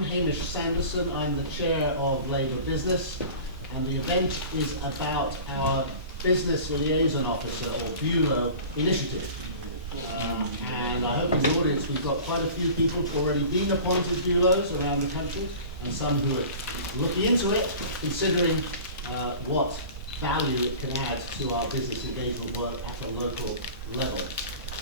I'm Hamish Sanderson. I'm the chair of Labour Business, and the event is about our Business Liaison Officer, or BuLO, initiative. And I hope in the audience we've got quite a few people who've already been appointed BuLOs around the country, and some who are looking into it, considering what value it can add to our business engagement work at a local level.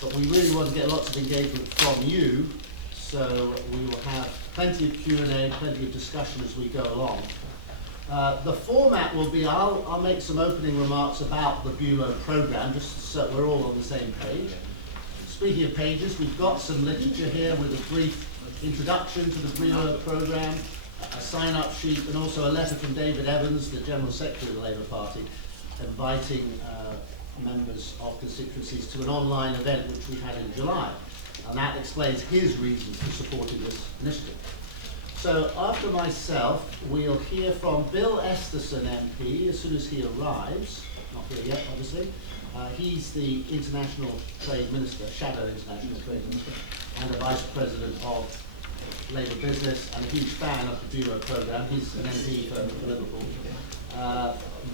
But we really want to get lots of engagement from you, so we will have plenty of Q&A, plenty of discussion as we go along. The format will be, I'll make some opening remarks about the BuLO program, just so we're all on the same page. Speaking of pages, we've got some literature here with a brief introduction to the BuLO program, a sign-up sheet, and also a letter from David Evans, the General Secretary of the Labour Party, inviting members of constituencies to an online event which we had in July. And that explains his reasons for supporting this initiative. So after myself, we'll hear from Bill Esterson MP as soon as he arrives. Not here yet, obviously. He's the International Trade Minister, Shadow International Trade Minister, and the Vice President of Labour Business, and a huge fan of the BuLO programme. He's an MP for Liverpool.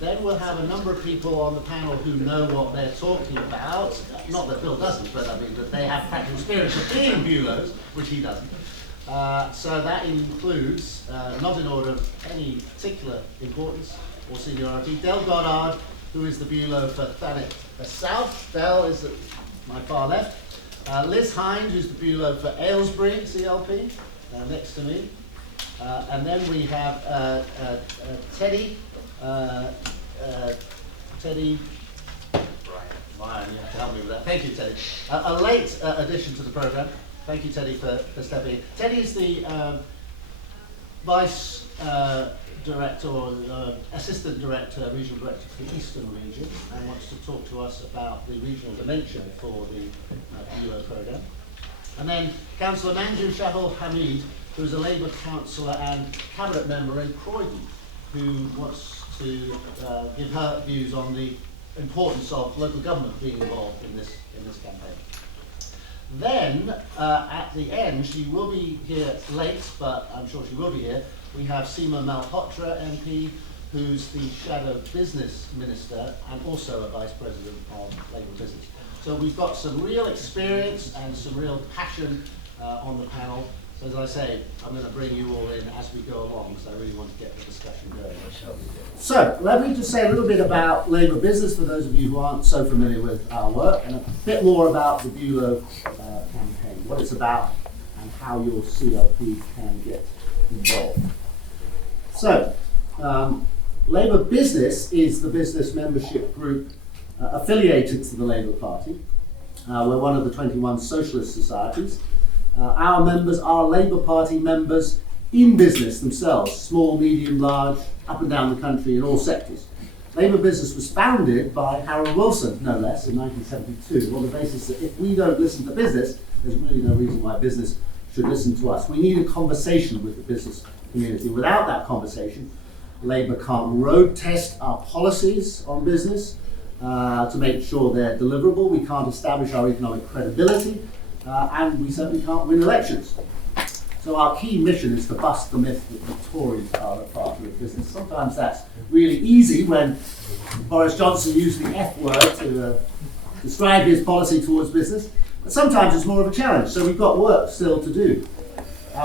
Then we'll have a number of people on the panel who know what they're talking about. Not that Bill doesn't, but I mean that they have practical experience of being BuLOs, which he doesn't. So that includes, not in order of any particular importance or seniority, Del Goddard, who is the BuLO for Thanet South. Del is at my far left. Liz Hind, who's the BuLO for Aylesbury CLP, next to me. And then we have Teddy. Teddy Ryan, you have to help me with that. Thank you, Teddy. A late addition to the programme. Thank you, Teddy, for stepping in. Teddy is the Vice Director, or Assistant Director, Regional Director for the Eastern Region, and wants to talk to us about the regional dimension for the BuLO programme. And then Councillor Manju Shahul Hamid, who is a Labour councillor and Cabinet member in Croydon, who wants to give her views on the importance of local government being involved in this campaign. Then, at the end, she will be here late, but I'm sure she will be here. We have Seema Malhotra MP, who's the Shadow Business Minister and also a Vice President of Labour Business. So we've got some real experience and some real passion on the panel. So as I say, I'm going to bring you all in as we go along, because I really want to get the discussion going. So let me just say a little bit about Labour Business for those of you who aren't so familiar with our work, and a bit more about the BuLO campaign, what it's about and how your CLP can get involved. So Labour Business is the business membership group affiliated to the Labour Party. We're one of the 21 socialist societies. Our members are Labour Party members in business themselves, small, medium, large, up and down the country in all sectors. Labour Business was founded by Harold Wilson, no less, in 1972, on the basis that if we don't listen to business, there's really no reason why business should listen to us. We need a conversation with the business community. Without that conversation, Labour can't road test our policies on business to make sure they're deliverable. We can't establish our economic credibility. And we certainly can't win elections. So our key mission is to bust the myth that the Tories are a party of business. Sometimes that's really easy when Boris Johnson used the F word to describe his policy towards business, but sometimes it's more of a challenge. So we've got work still to do.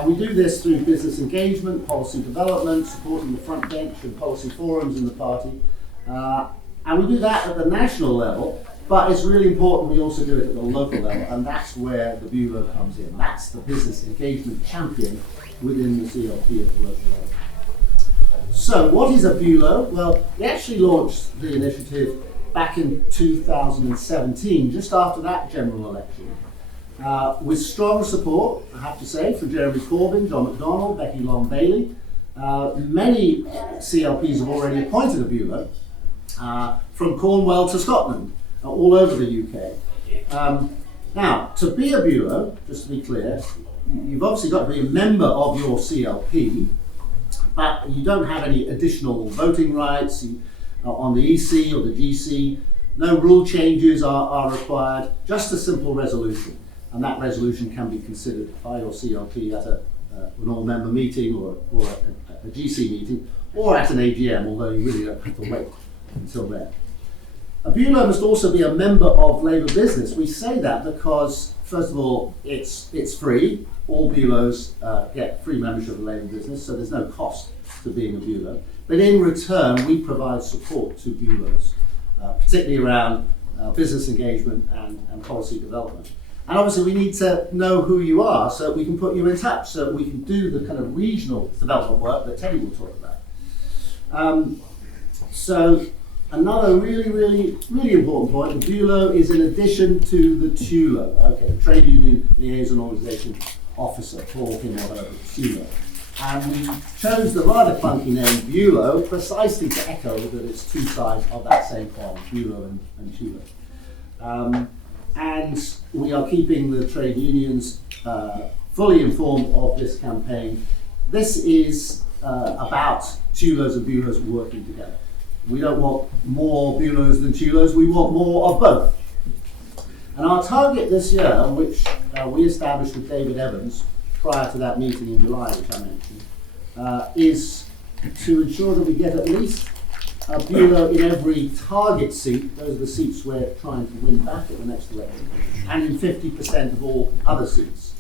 We do this through business engagement, policy development, supporting the front bench and policy forums in the party. And we do that at the national level. But it's really important we also do it at the local level, and that's where the BuLO comes in. That's the business engagement champion within the CLP at the local level. So what is a BuLO? Well, we actually launched the initiative back in 2017, just after that general election, with strong support, I have to say, from Jeremy Corbyn, John McDonnell, Becky Long-Bailey. Many CLPs have already appointed a BuLO, from Cornwall to Scotland. All over the UK. Now, to be a BuLO, just to be clear, you've obviously got to be a member of your CLP, but you don't have any additional voting rights on the EC or the GC. No rule changes are required, just a simple resolution. And that resolution can be considered by your CLP at a an all-member meeting or a GC meeting, or at an AGM, although you really don't have to wait until then. A BuLO must also be a member of Labour Business. We say that because, first of all, it's free. All BuLOs get free membership of Labour Business, so there's no cost to being a BuLO. But in return, we provide support to BuLOs, particularly around business engagement and policy development. And obviously we need to know who you are so we can put you in touch, so we can do the kind of regional development work that Teddy will talk about. So another really important point, the BuLO is in addition to the TULO, okay, Trade Union Liaison Officer, or him or her, TULO. And we chose the rather funky name BuLO precisely to echo that it's two sides of that same coin, BuLO and TULO. And we are keeping the trade unions fully informed of this campaign. This is about TULOs and BuLOs working together. We don't want more BuLOs than TULOs, we want more of both. And our target this year, which we established with David Evans prior to that meeting in July, which I mentioned, is to ensure that we get at least a BuLO in every target seat. Those are the seats we're trying to win back at the next election, and in 50% of all other seats.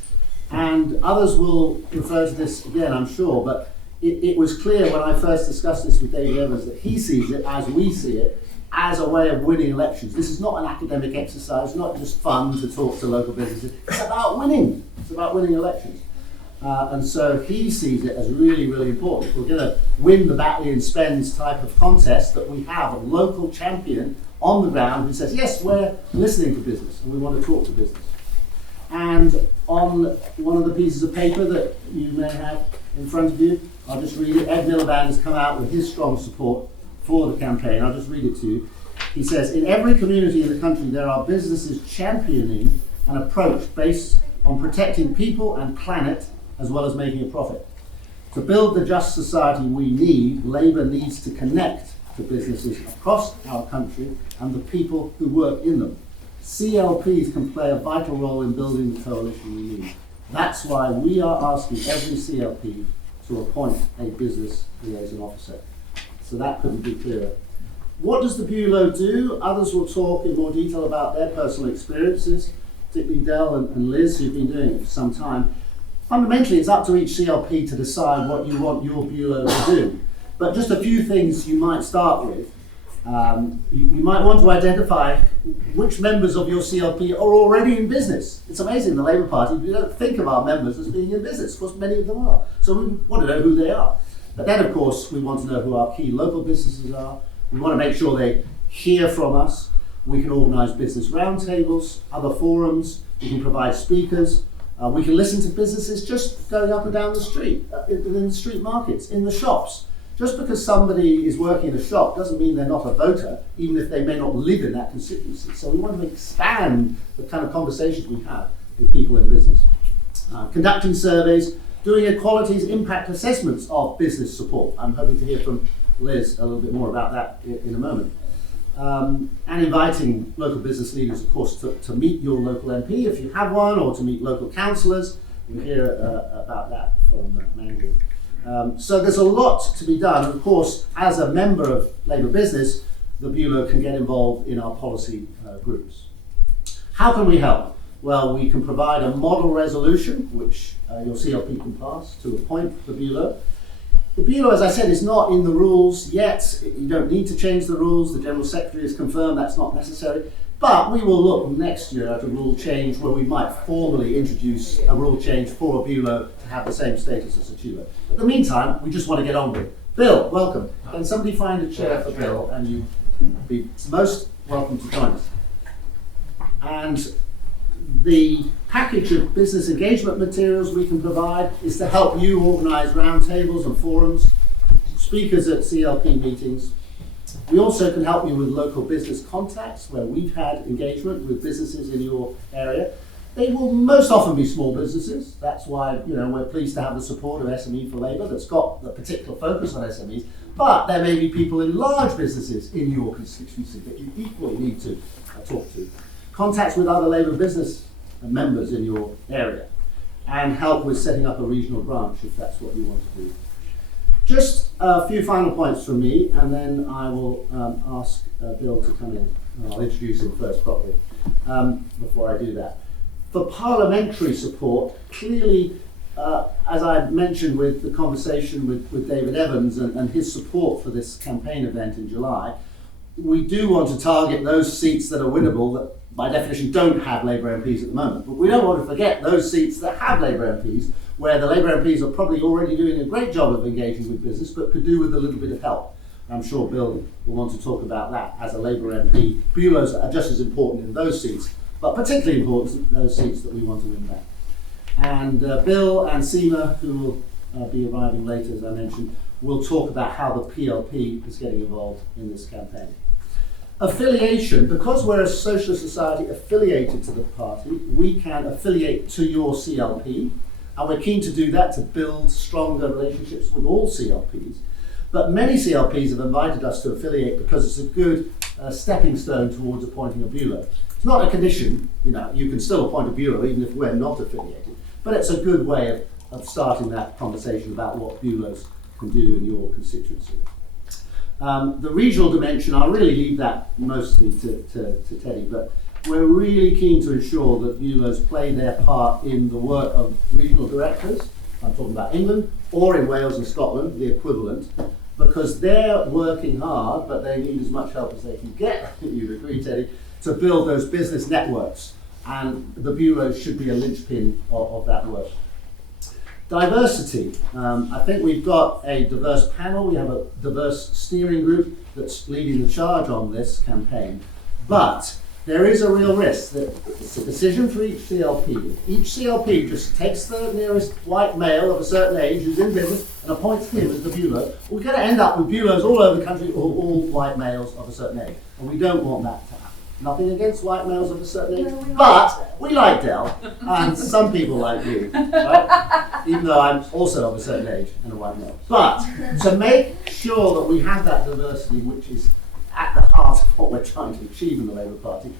And others will refer to this again, I'm sure, but it was clear when I first discussed this with David Evans that he sees it, as we see it, as a way of winning elections. This is not an academic exercise, not just fun to talk to local businesses. It's about winning. It's about winning elections. And so he sees it as really important. If we're going to win the Batley Spends type of contest, that we have a local champion on the ground who says, yes, we're listening to business and we want to talk to business. And on one of the pieces of paper that you may have in front of you, I'll just read it. Ed Miliband has come out with his strong support for the campaign. I'll just read it to you. He says, in every community in the country, there are businesses championing an approach based on protecting people and planet, as well as making a profit. To build the just society we need, Labour needs to connect to businesses across our country and the people who work in them. CLPs can play a vital role in building the coalition we need. That's why we are asking every CLP to appoint a business liaison officer. So that couldn't be clearer. What does the BuLO do? Others will talk in more detail about their personal experiences, particularly Del and Liz, who've been doing it for some time. Fundamentally, it's up to each CLP to decide what you want your BuLO to do. But just a few things you might start with. You might want to identify which members of your CLP are already in business. It's amazing, the Labour Party, we don't think of our members as being in business. Of course, many of them are. So we want to know who they are. But then, of course, we want to know who our key local businesses are. We want to make sure they hear from us. We can organise business roundtables, other forums. We can provide speakers. We can listen to businesses just going up and down the street, in the street markets, in the shops. Just because somebody is working in a shop doesn't mean they're not a voter, even if they may not live in that constituency. So we want to expand the kind of conversations we have with people in business. Conducting surveys, doing equalities impact assessments of business support. I'm hoping to hear from Liz a little bit more about that in a moment. And inviting local business leaders, of course, to meet your local MP if you have one, or to meet local councillors. You'll hear about that from Mandy. So there's a lot to be done. And of course, as a member of Labour Business, the BuLO can get involved in our policy groups. How can we help? Well, we can provide a model resolution, which your CLP can pass to appoint the BuLO. The BuLO, as I said, is not in the rules yet. You don't need to change the rules. The General Secretary has confirmed that's not necessary. But we will look next year at a rule change where we might formally introduce a rule change for a BuLO to have the same status as a TULO. But in the meantime, we just want to get on with it. Bill, welcome. Can somebody find a chair for Bill? And you'd be most welcome to join us. And the package of business engagement materials we can provide is to help you organise roundtables and forums, speakers at CLP meetings. We also can help you with local business contacts where we've had engagement with businesses in your area. They will most often be small businesses. That's why we're pleased to have the support of SME for Labour that's got the particular focus on SMEs. But there may be people in large businesses in your constituency that you equally need to talk to. Contacts with other Labour business members in your area. and help with setting up a regional branch if that's what you want to do. Just a few final points from me, and then I will ask Bill to come in. And I'll introduce him first properly before I do that. For parliamentary support, clearly, as I mentioned with the conversation with David Evans and his support for this campaign event in July, we do want to target those seats that are winnable that by definition don't have Labour MPs at the moment. But we don't want to forget those seats that have Labour MPs, where the Labour MPs are probably already doing a great job of engaging with business, but could do with a little bit of help. I'm sure Bill will want to talk about that as a Labour MP. BuLOs are just as important in those seats, but particularly important in those seats that we want to win back. And Bill and Seema, who will be arriving later, as I mentioned, will talk about how the PLP is getting involved in this campaign. Affiliation, because we're a socialist society affiliated to the party, we can affiliate to your CLP, and we're keen to do that to build stronger relationships with all CLPs. But many CLPs have invited us to affiliate because it's a good stepping stone towards appointing a BuLO. It's not a condition, you can still appoint a BuLO even if we're not affiliated, but it's a good way of starting that conversation about what BuLOs can do in your constituency. The regional dimension, I'll really leave that mostly to Teddy, but we're really keen to ensure that BuLOs play their part in the work of regional directors. I'm talking about England, or in Wales and Scotland, the equivalent, because they're working hard, but they need as much help as they can get, you'd agree, Teddy, to build those business networks, and the BuLOs should be a linchpin of that work. Diversity. I think we've got a diverse panel. We have a diverse steering group that's leading the charge on this campaign. But there is a real risk that it's a decision for each CLP. If each CLP just takes the nearest white male of a certain age who's in business and appoints him as the BuLO, we're going to end up with BuLOs all over the country, all white males of a certain age. And we don't want that to happen. Nothing against white males of a certain age, but we like Del, and some people like you, right? Even though I'm also of a certain age and a white male. But to make sure that we have that diversity, which is at the heart of what we're trying to achieve in the Labour Party,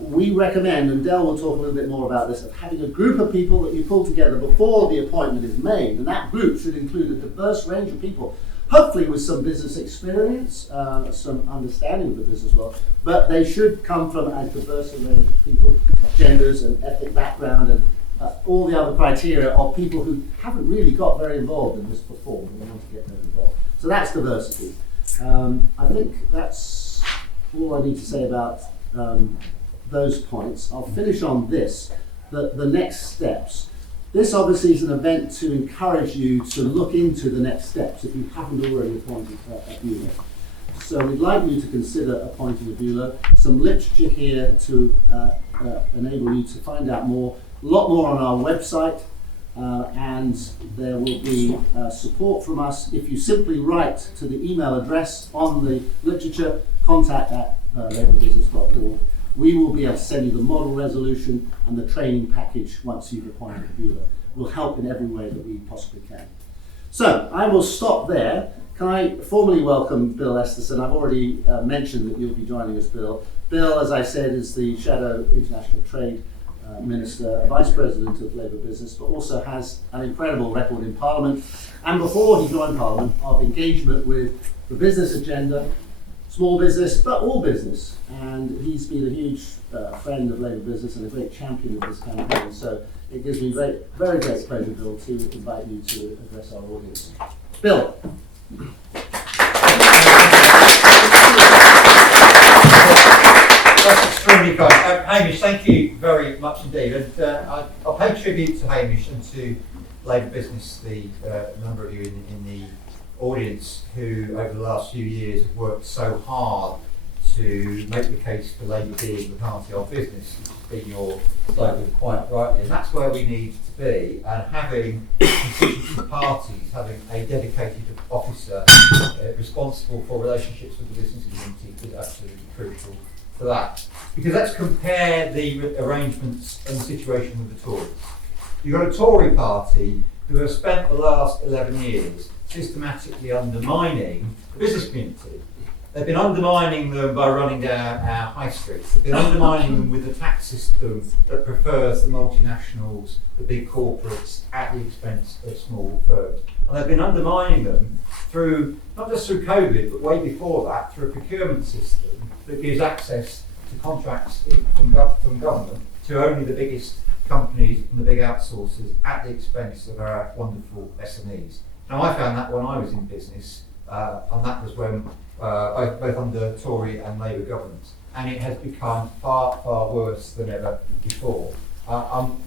we recommend, and Del will talk a little bit more about this, of having a group of people that you pull together before the appointment is made, and that group should include a diverse range of people, hopefully with some business experience, some understanding of the business world, but they should come from a diverse range of people, genders and ethnic background, and all the other criteria of people who haven't really got very involved in this before, and we want to get them involved. So that's diversity. I think that's all I need to say about those points. I'll finish on this, the next steps. This obviously is an event to encourage you to look into the next steps if you haven't already appointed a BuLO. So we'd like you to consider appointing a BuLO. Some literature here to enable you to find out more. A lot more on our website, and there will be support from us if you simply write to the email address on the literature, contact@labourbusiness.org. We will be able to send you the model resolution and the training package once you've appointed a BuLO. We'll help in every way that we possibly can. So I will stop there. Can I formally welcome Bill Esterson? I've already mentioned that you'll be joining us, Bill. Bill, as I said, is the Shadow International Trade Minister, Vice President of Labour Business, but also has an incredible record in Parliament, and before he joined Parliament, of engagement with the business agenda, small business, but all business. And he's been a huge friend of Labour Business and a great champion of this campaign. So it gives me very great pleasure, Bill, to invite you to address our audience. Bill. That's extremely kind. Hamish, thank you very much indeed. And I'll pay tribute to Hamish and to Labour Business, the number of you in the audience who over the last few years have worked so hard to make the case for Labour being the party of business, which has been your slogan quite rightly. And that's where we need to be, and having constituency parties, having a dedicated officer responsible for relationships with the business community is absolutely crucial for that. Because let's compare the arrangements and the situation with the Tories. You've got a Tory party who have spent the last 11 years systematically undermining the business community. They've been undermining them by running down our high streets. They've been undermining them with the tax system that prefers the multinationals, the big corporates, at the expense of small firms. And they've been undermining them through, not just through COVID, but way before that, through a procurement system that gives access to contracts from government to only the biggest companies and the big outsourcers at the expense of our wonderful SMEs. Now, I found that when I was in business, and that was when both under Tory and Labour governments, and it has become far, far worse than ever before.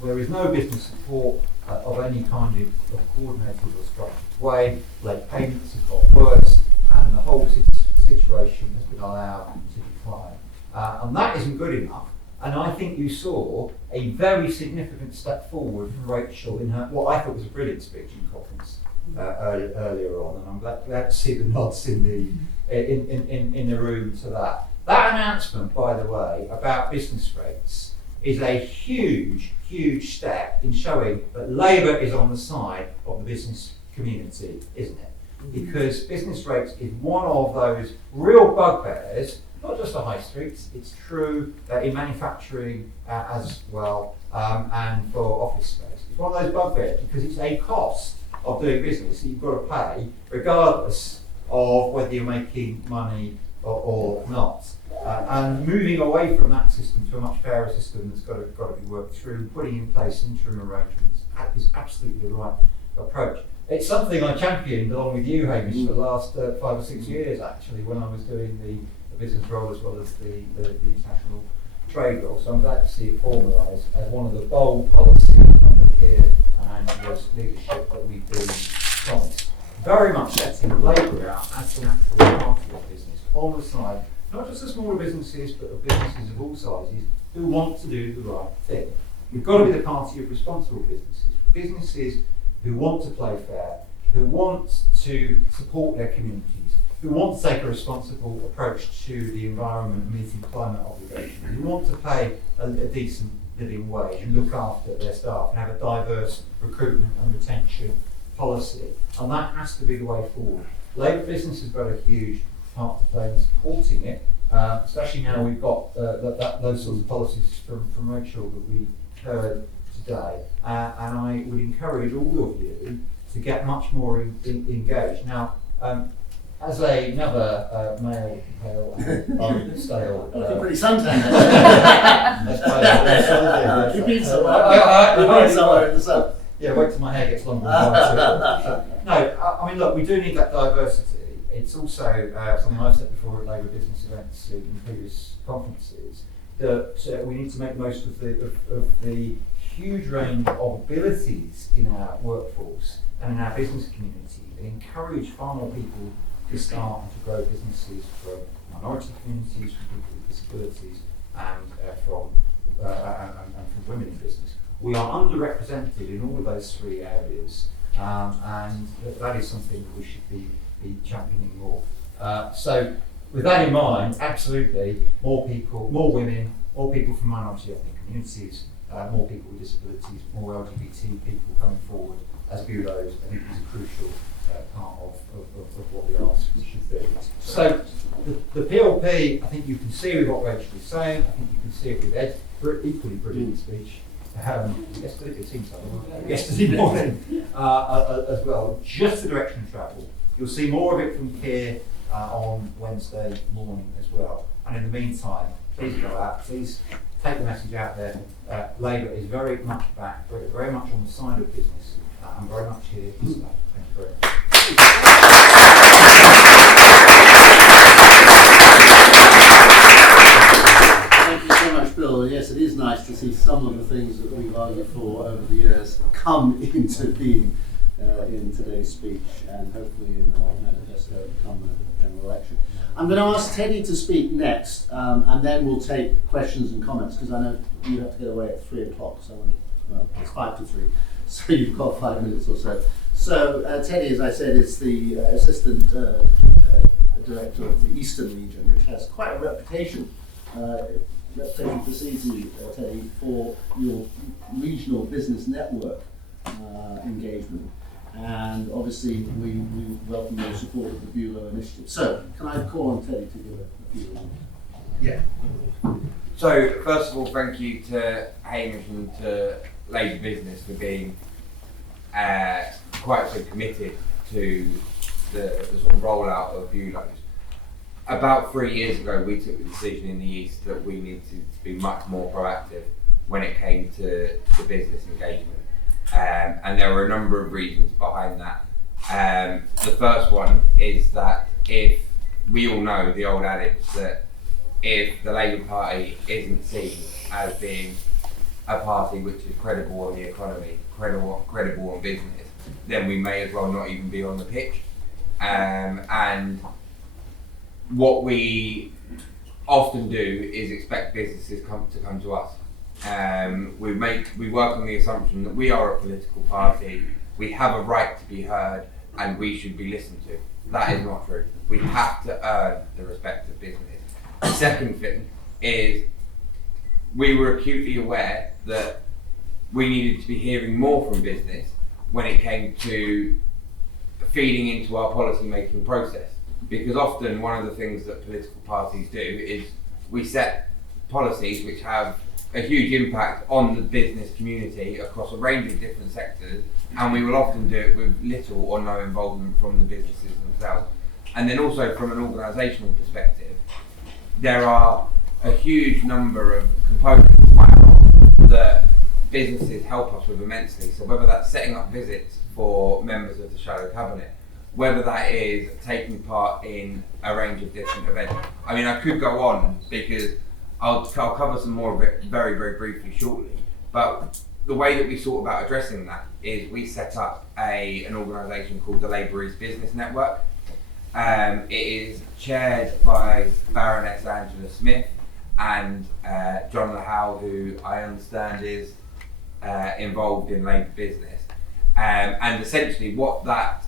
There is no business support of any kind of coordinated or structured way. Late payments have got worse, and the whole situation has been allowed to decline. And that isn't good enough. And I think you saw a very significant step forward from Rachel in her what I thought was a brilliant speech in conference earlier on, and I'm glad to see the nods in the room to that. That announcement, by the way, about business rates is a huge, huge step in showing that Labour is on the side of the business community, isn't it? Because business rates is one of those real bugbears, not just for high streets, it's true in manufacturing as well, and for office space. It's one of those bugbears because it's a cost of doing business that you've got to pay regardless of whether you're making money or not. And moving away from that system to a much fairer system that's got to be worked through, putting in place interim arrangements is absolutely the right approach. It's something I championed along with you, Hamish, for the last 5 or 6 years actually, when I was doing the business role as well as the international trade role. So I'm glad to see it formalised as one of the bold policies under Keir and West's leadership that we've been promised. Very much setting Labour out as the natural party of business on the side, not just of smaller businesses, but of businesses of all sizes who want to do the right thing. We've got to be the party of responsible businesses, businesses who want to play fair, who want to support their communities, who want to take a responsible approach to the environment and meeting climate obligations, who want to pay a decent living wage and look after their staff and have a diverse recruitment and retention policy. And that has to be the way forward. Labour business has got a huge part to play in supporting it, especially now we've got those sorts of policies from Rachel that we heard today. And I would encourage all of you to get much more engaged. Now, as another male and stale, Looking pretty suntanned. You've been somewhere in the sun. Yeah, wait till my hair gets longer. No, I mean, look, we do need that diversity. It's also something I've said before at Labour business events in previous conferences, that we need to make most of the huge range of abilities in our workforce and in our business community, and encourage far more people to start and to grow businesses from minority communities, from people with disabilities, and from women in business. We are underrepresented in all of those three areas, and that is something that we should be championing more. So with that in mind, absolutely, more people, more women, more people from minority ethnic communities, more people with disabilities, more LGBT people coming forward as BuLOs, I think is a crucial part of what we ask should do. So the PLP, I think you can see with what Rachel is saying, I think you can see it with Ed's equally brilliant speech yesterday morning as well, just the direction of travel. You'll see more of it from Keir on Wednesday morning as well. And in the meantime, please go out, please take the message out there. Labour is very much back, very much on the side of business, and very much here to stay. Thank you very much. Thank you so much, Bill. Yes, it is nice to see some of the things that we've argued for over the years come into being in today's speech, and hopefully in our manifesto come the general election. I'm going to ask Teddy to speak next, and then we'll take questions and comments, because I know you have to get away at 3 o'clock, so it's 5 to 3, so you've got 5 minutes or so. So Teddy, as I said, is the Assistant Director of the Eastern region, which has quite a reputation precedes you, Teddy, for your regional business network engagement. and obviously we welcome your support of the BuLO initiative. So, can I call on Teddy to give a few remarks? Yeah. So, first of all, thank you to Hamish and to Labour Business for being quite so committed to the sort of rollout of BuLOs. About 3 years ago, we took the decision in the East that we needed to be much more proactive when it came to business engagement. And there were a number of reasons behind that. The first one is that if we all know the old adage that if the Labour Party isn't seen as being a party which is credible on the economy, credible on business, then we may as well not even be on the pitch. And what we often do is expect businesses to come to us. We work on the assumption that we are a political party, we have a right to be heard, and we should be listened to. That is not true. We have to earn the respect of business. The second thing is we were acutely aware that we needed to be hearing more from business when it came to feeding into our policy making process. Because often one of the things that political parties do is we set policies which have a huge impact on the business community across a range of different sectors, and we will often do it with little or no involvement from the businesses themselves. And then also from an organisational perspective, there are a huge number of components to my role that businesses help us with immensely. So whether that's setting up visits for members of the Shadow Cabinet, whether that is taking part in a range of different events. I mean, I could go on because I'll cover some more of it very, very briefly shortly. But the way that we thought about addressing that is we set up an organisation called the Labour East Business Network. It is chaired by Baroness Angela Smith and John Lahow, who I understand is involved in Labour business. And essentially what that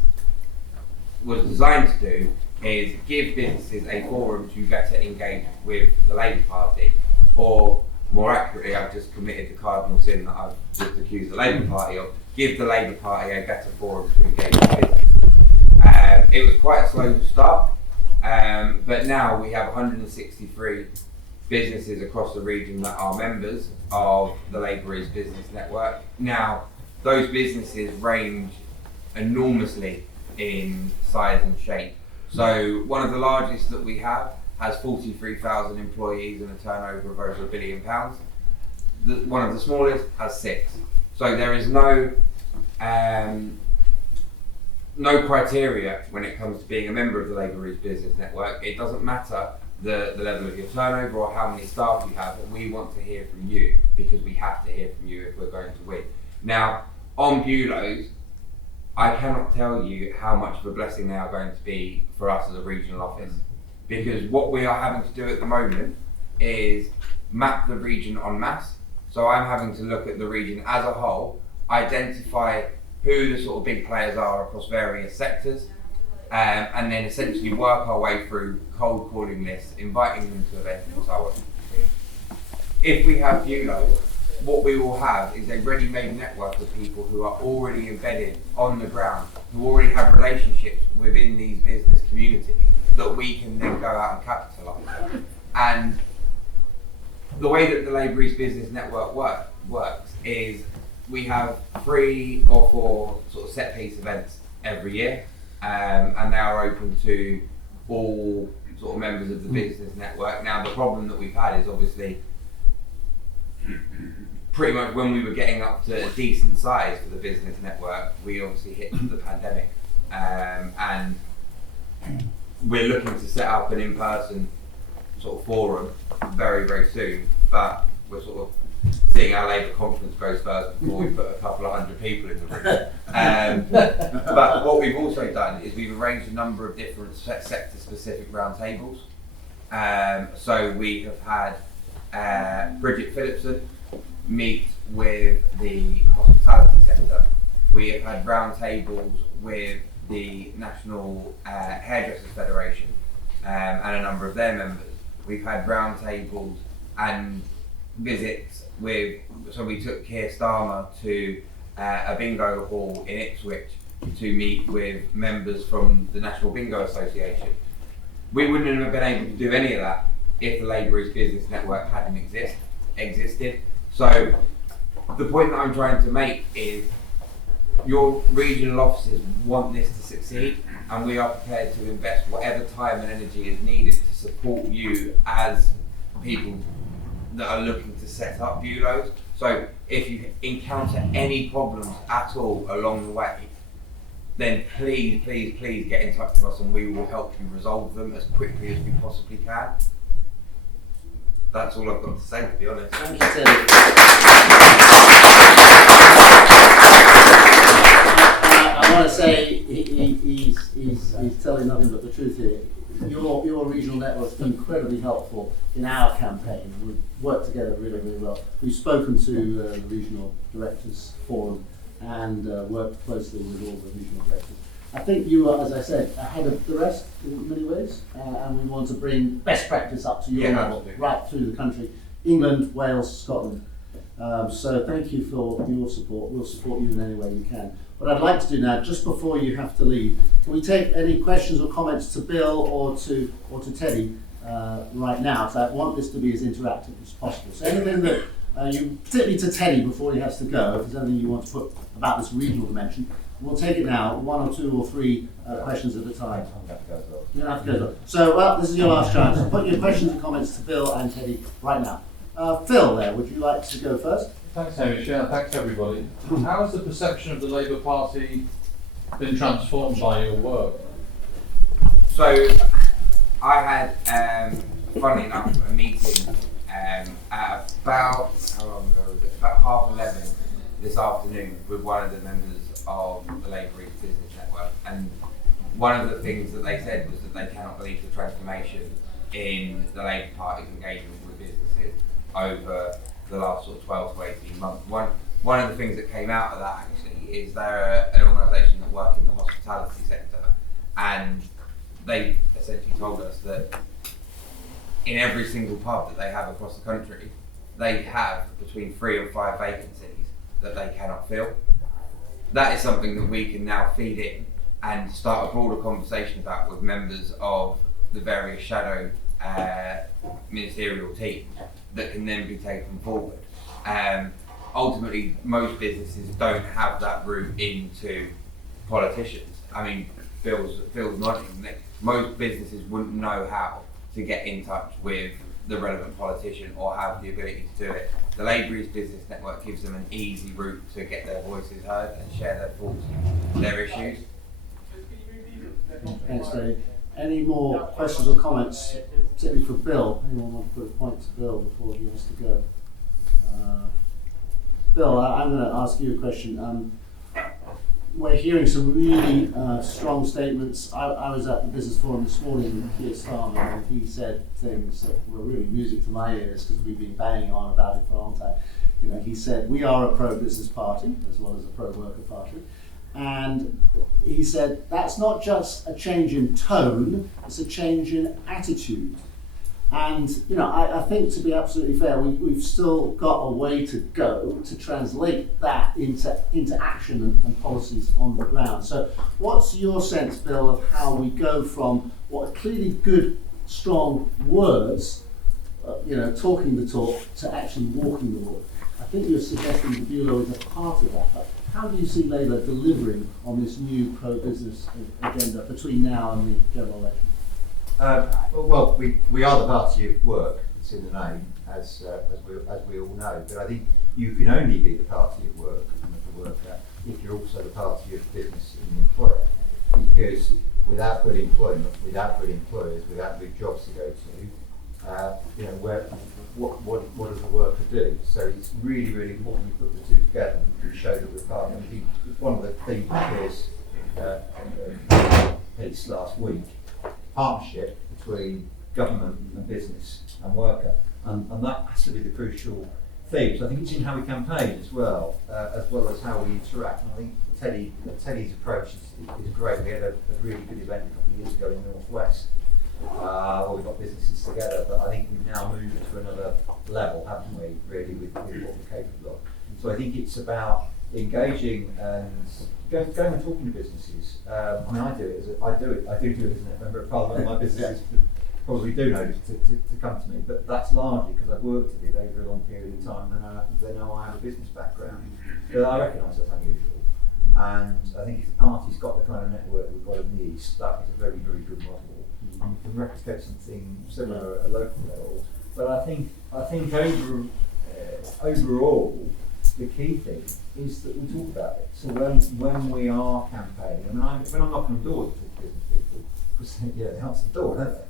was designed to do is give businesses a forum to better engage with the Labour Party, or more accurately, I've just committed the cardinal sin that I've just accused the Labour Party of, give the Labour Party a better forum to engage with business. It was quite a slow start, but now we have 163 businesses across the region that are members of the Labour East Business Network. Now, those businesses range enormously in size and shape. So one of the largest that we have has 43,000 employees and a turnover of over £1 billion. One of the smallest has 6. So there is no criteria when it comes to being a member of the Labour East Business Network. It doesn't matter the level of your turnover or how many staff you have, but we want to hear from you because we have to hear from you if we're going to win. Now, on BuLOs, I cannot tell you how much of a blessing they are going to be for us as a regional office, because what we are having to do at the moment is map the region en masse. So I'm having to look at the region as a whole, identify who the sort of big players are across various sectors, and then essentially work our way through cold calling lists, inviting them to events and so on. If we have BuLO, what we will have is a ready-made network of people who are already embedded on the ground, who already have relationships within these business communities that we can then go out and capitalise on. And the way that the Labour East Business Network works is we have 3 or 4 sort of set-piece events every year, and they are open to all sort of members of the business network. Now, the problem that we've had is obviously pretty much when we were getting up to a decent size for the business network, we obviously hit the pandemic, and we're looking to set up an in-person sort of forum very, very soon, but we're sort of seeing our Labour conference goes first before we put a couple of hundred people in the room. But what we've also done is we've arranged a number of different sector-specific roundtables. So we have had Bridget Phillipson meet with the hospitality sector. We have had roundtables with the National Hairdressers Federation and a number of their members. We've had roundtables and visits with, so we took Keir Starmer to a bingo hall in Ipswich to meet with members from the National Bingo Association. We wouldn't have been able to do any of that if the Labourers Business Network hadn't existed. So the point that I'm trying to make is your regional offices want this to succeed, and we are prepared to invest whatever time and energy is needed to support you as people that are looking to set up BuLOs. So if you encounter any problems at all along the way, then please get in touch with us and we will help you resolve them as quickly as we possibly can. That's all I've got to say, to be honest. Thank you, Teddy. I want to say he's telling nothing but the truth here. Your regional network has been incredibly helpful in our campaign. We've worked together really, really well. We've spoken to the Regional Directors Forum and worked closely with all the regional directors. I think you are, as I said, ahead of the rest in many ways, and we want to bring best practice up to your level, absolutely. right through the country, England, Wales, Scotland. So thank you for your support. We'll support you in any way we can. What I'd like to do now, just before you have to leave, can we take any questions or comments to Bill or to Teddy right now? So I want this to be as interactive as possible. So anything that you, particularly to Teddy before he has to go, if there's anything you want to put about this regional dimension, we'll take it now, 1 or 2 or 3 questions at a time. You don't have to go as well. So, well, this is your last chance. Put your questions and comments to Bill and Teddy right now. Phil there, would you like to go first? Thanks, Hamish. Yeah, thanks everybody. How has the perception of the Labour Party been transformed by your work? So I had, funnily enough, a meeting at about, how long ago was it? About 11:30 this afternoon with one of the members of the Labour Business Network, and one of the things that they said was that they cannot believe the transformation in the Labour Party's engagement with businesses over the last sort of 12 to 18 months. One of the things that came out of that actually is they're an organisation that work in the hospitality sector, and they essentially told us that in every single pub that they have across the country, they have between 3 and 5 vacancies that they cannot fill. That is something that we can now feed in and start a broader conversation about with members of the various shadow ministerial teams that can then be taken forward. Ultimately, most businesses don't have that route into politicians. I mean, Phil's nodding. Most businesses wouldn't know how to get in touch with the relevant politician or have the ability to do it. The Labourers Business Network gives them an easy route to get their voices heard and share their thoughts and their issues. Thanks, Dave. Any more questions or comments, particularly for Bill? Anyone want to put a point to Bill before he has to go? Bill, I'm going to ask you a question. We're hearing some really strong statements. I was at the Business Forum this morning with Keir Starmer, and he said things that were really music to my ears because we've been banging on about it for a long time. You know, he said, we are a pro-business party as well as a pro-worker party. And he said, that's not just a change in tone, it's a change in attitude. And you know, I think, to be absolutely fair, we've still got a way to go to translate that into action and policies on the ground. So what's your sense, Bill, of how we go from what are clearly good, strong words, talking the talk, to actually walking the walk? I think you're suggesting the BuLO is a part of that, but how do you see Labour delivering on this new pro-business agenda between now and the general election? Well, we are the party of work. It's in the name, as we all know. But I think you can only be the party of work and of the worker if you're also the party of business and the employer. Because without good employment, without good employers, without good jobs to go to, what does the worker do? So it's really, really important we put the two together and show that we're part. And I think one of the things that Keir's piece last week, partnership between government and business and worker, and that has to be the crucial theme. So I think it's in how we campaign as well as how we interact. And I think Teddy's approach is great. We had a really good event a couple of years ago in the Northwest where we got businesses together, but I think we've now moved to another level, haven't we, really, with what we're capable of. So I think it's about engaging and going and talking to businesses. I mean, I do it as a member of Parliament. My businesses probably do know to come to me, but that's largely because I've worked at it over a long period of time, and they know I have a business background. But I recognise that's unusual, and I think if the party's got the kind of network we've got in the East, that is a very, very good model. And we can replicate something similar at a local level. But I think overall, the key thing is that we talk about it. So when we are campaigning, when I'm knocking on doors to talk to business people, because they answer the door, don't they?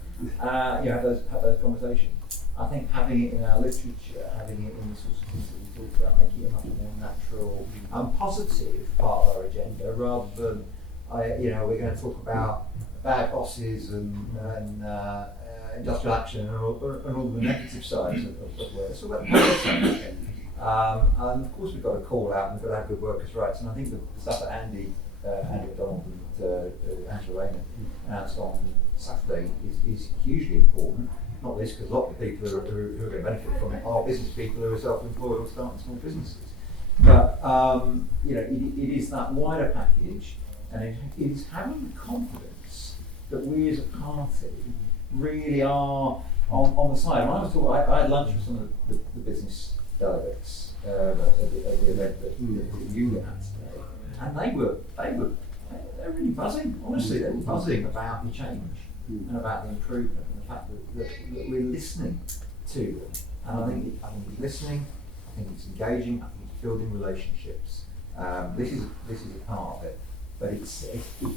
Have those conversations. I think having it in our literature, having it in the sorts of things that we talk about, making it a much more natural and positive part of our agenda, rather than we're going to talk about bad bosses and industrial action and all the negative sides of work. So about the positive. And of course we've got to call out and we've got to have good workers' rights. And I think the stuff that Andy McDonald and Angela Raymond announced on Saturday is hugely important. Not least because a lot of the people who are going to benefit from it are business people who are self-employed or starting small businesses. But it is that wider package, and it is having the confidence that we as a party really are on the side. When I was talking, I had lunch with some of the business delegates at the event that you were at today, and they were really buzzing. Honestly, they were buzzing about the change and about the improvement and the fact that we're listening to them. And I think it's listening. I think it's engaging. I think it's building relationships. This is a part of it, but it's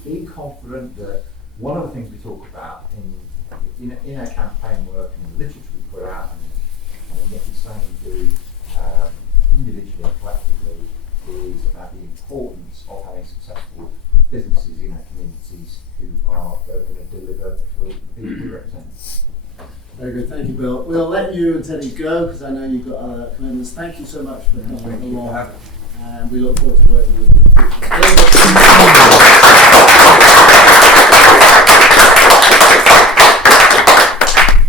being confident that one of the things we talk about in our campaign work and in the literature we put out and what we're saying and do individually and collectively is about the importance of having successful businesses in our communities who are going to deliver for the people we represent. Very good, thank you, Bill. We'll let you and Teddy go because I know you've got other commitments. Thank you so much for coming along, and we look forward to working with you.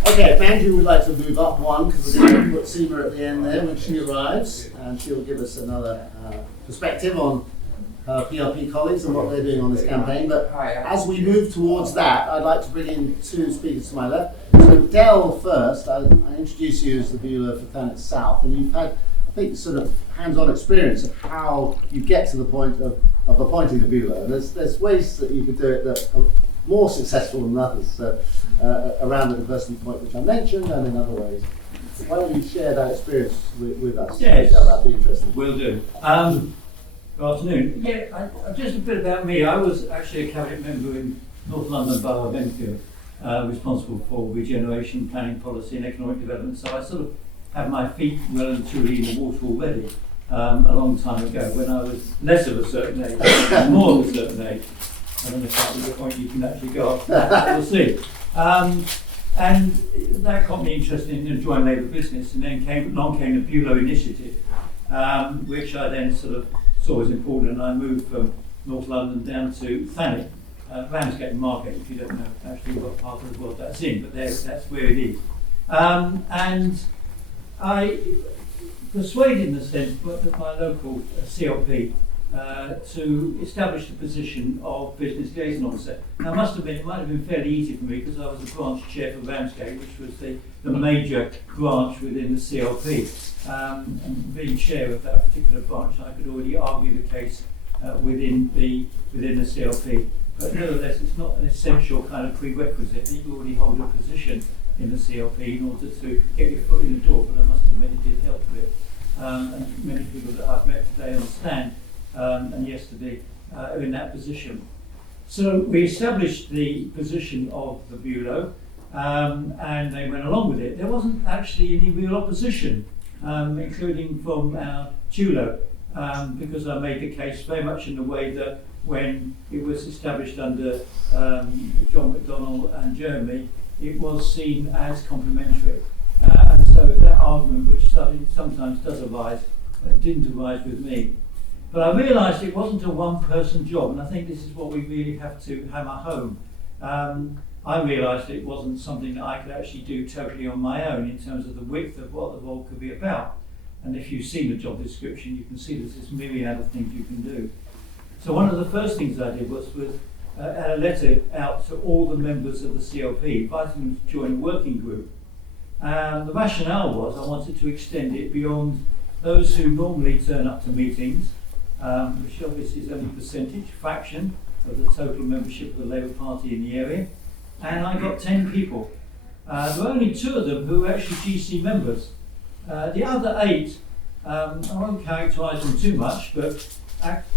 Okay, Andrew would like to move up one because we're going to put Seema at the end there when she arrives, and she'll give us another perspective on her PRP colleagues and what they're doing on this campaign. But as we move towards that, I'd like to bring in two speakers to my left. So Del first, I introduce you as the BuLO for Thanet South, and you've had, I think, sort of hands-on experience of how you get to the point of appointing the BuLO. And there's ways that you could do it that are more successful than others, around the diversity point which I mentioned, and in other ways. Why don't you share that experience with us? Yes, that'd be interesting. Will do. Good afternoon. Yeah, just a bit about me. I was actually a cabinet member in North London Borough of Enfield, responsible for regeneration, planning policy and economic development. So I sort of have my feet well and truly in the water already, a long time ago when I was less of a certain age, more of a certain age. I don't know if that's the point you can actually go off. We'll see. And that got me interested in joining Labour business, and then along came the BuLO initiative, which I then sort of saw as important, and I moved from North London down to Thanet, Ramsgate and Margate, if you don't know actually what part of the world that's in, but that's where it is. And I persuaded, in a sense, my local CLP to establish the position of Business Liaison Officer. Now, it might have been fairly easy for me because I was the branch chair for Ramsgate, which was the major branch within the CLP. And being chair of that particular branch, I could already argue the case within the CLP. But nevertheless, it's not an essential kind of prerequisite that you already hold a position in the CLP in order to get your foot in the door, but I must admit it did help a bit. And many people that I've met today understand and yesterday are in that position. So we established the position of the BuLO and they went along with it. There wasn't actually any real opposition, including from our TULO, because I made the case very much in the way that when it was established under John McDonnell and Jeremy, it was seen as complementary. And so that argument, which sometimes does arise, didn't arise with me. But I realised it wasn't a one-person job, and I think this is what we really have to hammer home. I realised it wasn't something that I could actually do totally on my own in terms of the width of what the role could be about. And if you've seen the job description, you can see there's this myriad of things you can do. So one of the first things I did was had a letter out to all the members of the CLP, inviting them to join a working group. And the rationale was I wanted to extend it beyond those who normally turn up to meetings, which obviously is only a fraction of the total membership of the Labour Party in the area. And I got 10 people. There were only 2 of them who were actually GC members. The other 8, I won't characterise them too much, but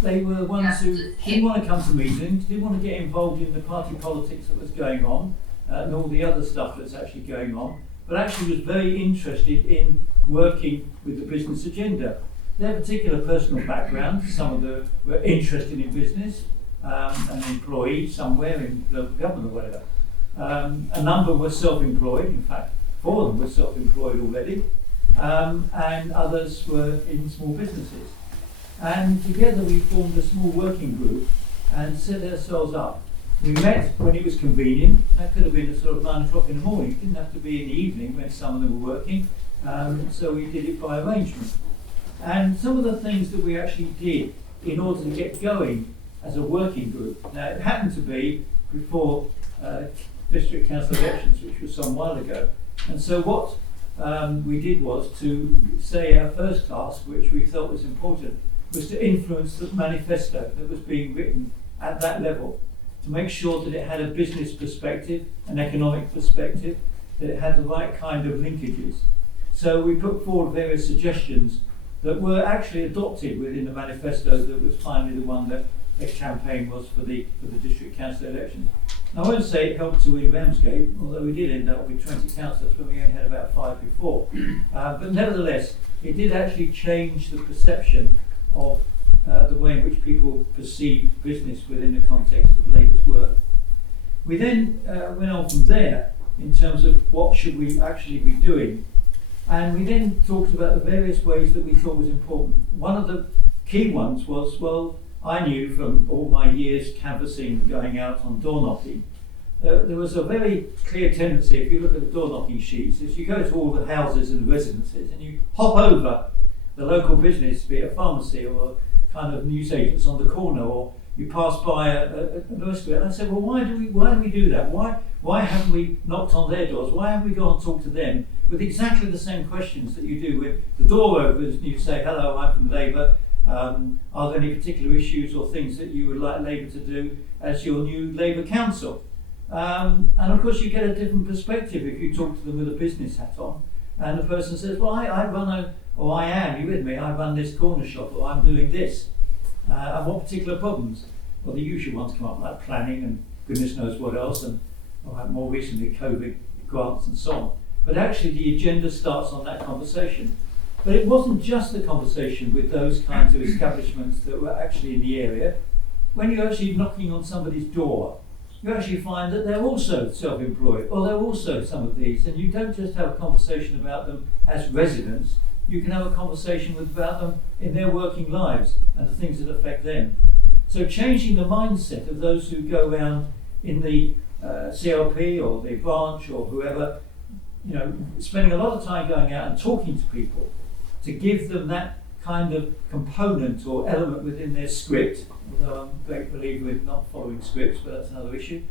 they were ones who didn't want to come to meetings, didn't want to get involved in the party politics that was going on, and all the other stuff that's actually going on, but actually was very interested in working with the business agenda. Their particular personal background, some of them were interested in business, and employed somewhere in local government or whatever. A number were self-employed, in fact 4 of them were self-employed already, and others were in small businesses. And together we formed a small working group and set ourselves up. We met when it was convenient. That could have been at sort of 9 o'clock in the morning. It didn't have to be in the evening when some of them were working. So we did it by arrangement. And some of the things that we actually did in order to get going as a working group. Now it happened to be before district council elections, which was some while ago. And so what we did was to say our first task, which we felt was important, was to influence the manifesto that was being written at that level, to make sure that it had a business perspective, an economic perspective, that it had the right kind of linkages. So we put forward various suggestions that were actually adopted within the manifesto that was finally the one that the campaign was for the district council elections. I won't say it helped to win Ramsgate, although we did end up with 20 councillors when we only had about 5 before. But nevertheless, it did actually change the perception of the way in which people perceived business within the context of Labour's work. We then went on from there in terms of what should we actually be doing. And we then talked about the various ways that we thought was important. One of the key ones was, well, I knew from all my years canvassing, going out on door knocking, there was a very clear tendency, if you look at the door knocking sheets, is you go to all the houses and residences and you hop over the local business, be it a pharmacy or a kind of newsagents on the corner, or you pass by a nursery. And I said, well, why do we do that? Why haven't we knocked on their doors? Why haven't we gone and talked to them with exactly the same questions that you do when the door opens and you say, hello, I'm from Labour. Are there any particular issues or things that you would like Labour to do as your new Labour council? And of course you get a different perspective if you talk to them with a business hat on and the person says, well, I run or I am, you with me, I run this corner shop or I'm doing this. And what particular problems? Well, the usual ones come up like planning and goodness knows what else, and more recently COVID grants and so on. But actually the agenda starts on that conversation. But it wasn't just the conversation with those kinds of establishments that were actually in the area. When you're actually knocking on somebody's door, you actually find that they're also self-employed, or they're also some of these, and you don't just have a conversation about them as residents, you can have a conversation about them in their working lives and the things that affect them. So changing the mindset of those who go around in the CLP or the branch or whoever, spending a lot of time going out and talking to people, to give them that kind of component or element within their script, although I'm a great believer in not following scripts, but that's another issue,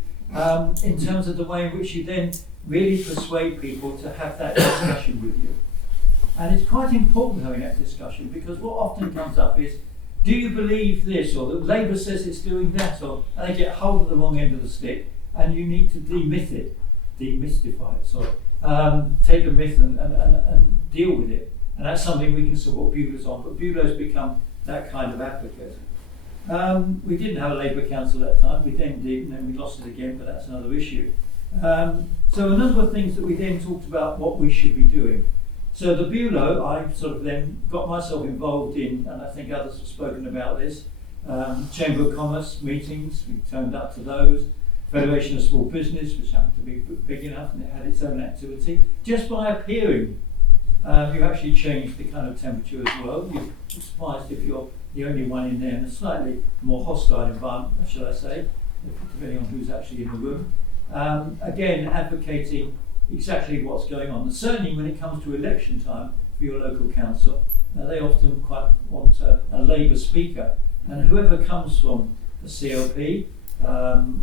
in terms of the way in which you then really persuade people to have that discussion with you. And it's quite important having that discussion, because what often comes up is, do you believe this, or that Labour says it's doing that, or and they get hold of the wrong end of the stick, and you need to demystify it, take a myth and deal with it. And that's something we can support BuLO's on, but BuLO's become that kind of advocate. We didn't have a Labour council at that time, we then did, and then we lost it again, but that's another issue. So a number of things that we then talked about what we should be doing. So the BuLO, I sort of then got myself involved in, and I think others have spoken about this, Chamber of Commerce meetings, we turned up to those, Federation of Small Business, which happened to be big enough and it had its own activity. Just by appearing, you've actually changed the kind of temperature as well. You're surprised if you're the only one in there in a slightly more hostile environment, shall I say, depending on who's actually in the room. Again, advocating exactly what's going on. And certainly when it comes to election time for your local council, they often quite want a Labour speaker. And whoever comes from the CLP,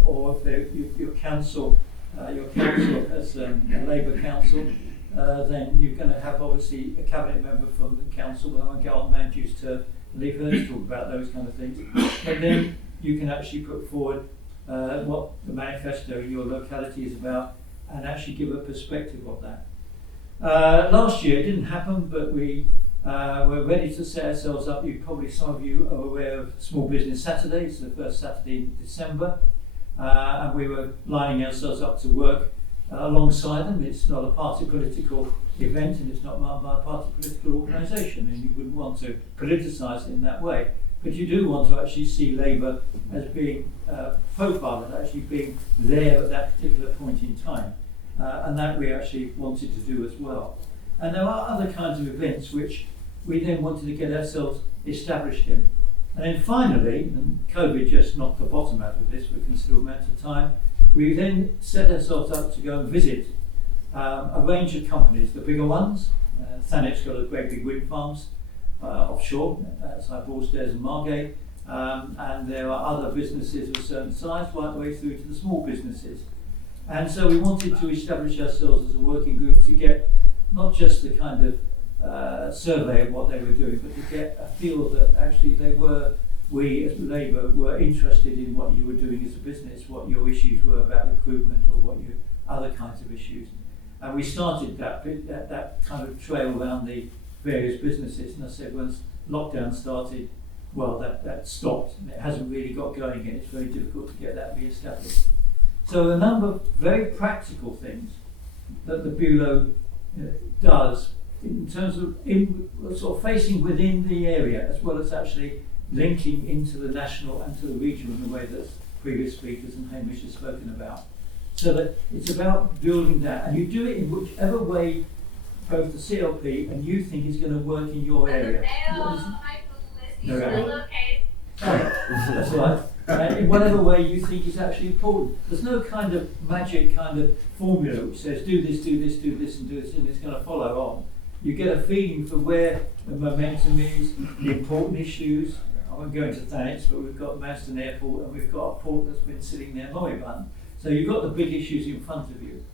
or if your council has a Labour council, then you're going to have obviously a cabinet member from the council. But I won't get on land use to leave her to talk about those kind of things. But then you can actually put forward what the manifesto in your locality is about, and actually give a perspective of that. Last year it didn't happen, but we were ready to set ourselves up. Some of you are aware of Small Business Saturday. It's the first Saturday in December, and we were lining ourselves up to work alongside them. It's not a party political event, and it's not run by a party political organisation, and you wouldn't want to politicise it in that way. But you do want to actually see Labour as being profiled, as actually being there at that particular point in time. And that we actually wanted to do as well. And there are other kinds of events which we then wanted to get ourselves established in. And then finally, and COVID just knocked the bottom out of this for a considerable amount of time, we then set ourselves up to go and visit a range of companies, the bigger ones. Thanet's got a great big wind farms offshore, outside Broadstairs and Margate, and there are other businesses of a certain size right the way through to the small businesses. And so we wanted to establish ourselves as a working group to get not just the kind of survey of what they were doing, but to get a feel that actually we as Labour were interested in what you were doing as a business, what your issues were about recruitment or what your other kinds of issues. And we started that kind of trail around the various businesses. And I said, once lockdown started, well, that stopped, and it hasn't really got going again. It's very difficult to get that re-established. So a number of very practical things that the BuLO does in terms of sort of facing within the area, as well as actually linking into the national and to the regional in the way that previous speakers and Hamish have spoken about. So that it's about building that, and you do it in whichever way both the CLP and you think is going to work in your area. That's right. In whatever way you think is actually important. There's no kind of magic kind of formula which says do this, do this, do this, and do this, and it's going to follow on. You get a feeling for where the momentum is, the important issues. I won't go into Thanet's, but we've got Manston Airport and we've got a port that's been sitting there moribund. So you've got the big issues in front of you.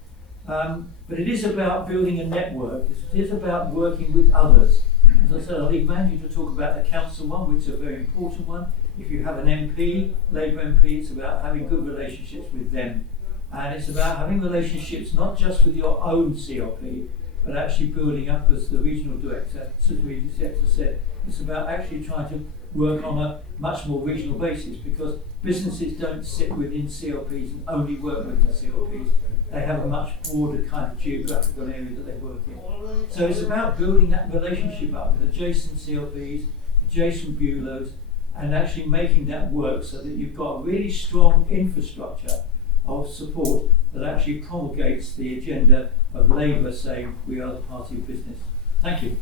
But it is about building a network. It is about working with others. As I said, I'll leave Mandy to talk about the council one, which is a very important one. If you have an MP, Labour MP, it's about having good relationships with them. And it's about having relationships not just with your own CLP, but actually building up, as the regional director said, it's about actually trying to work on a much more regional basis, because businesses don't sit within CLPs and only work with the CLPs. They have a much broader kind of geographical area that they work in. So it's about building that relationship up with adjacent CLPs, adjacent BuLOs, and actually making that work so that you've got a really strong infrastructure of support that actually promulgates the agenda of Labour saying we are the party of business. Thank you.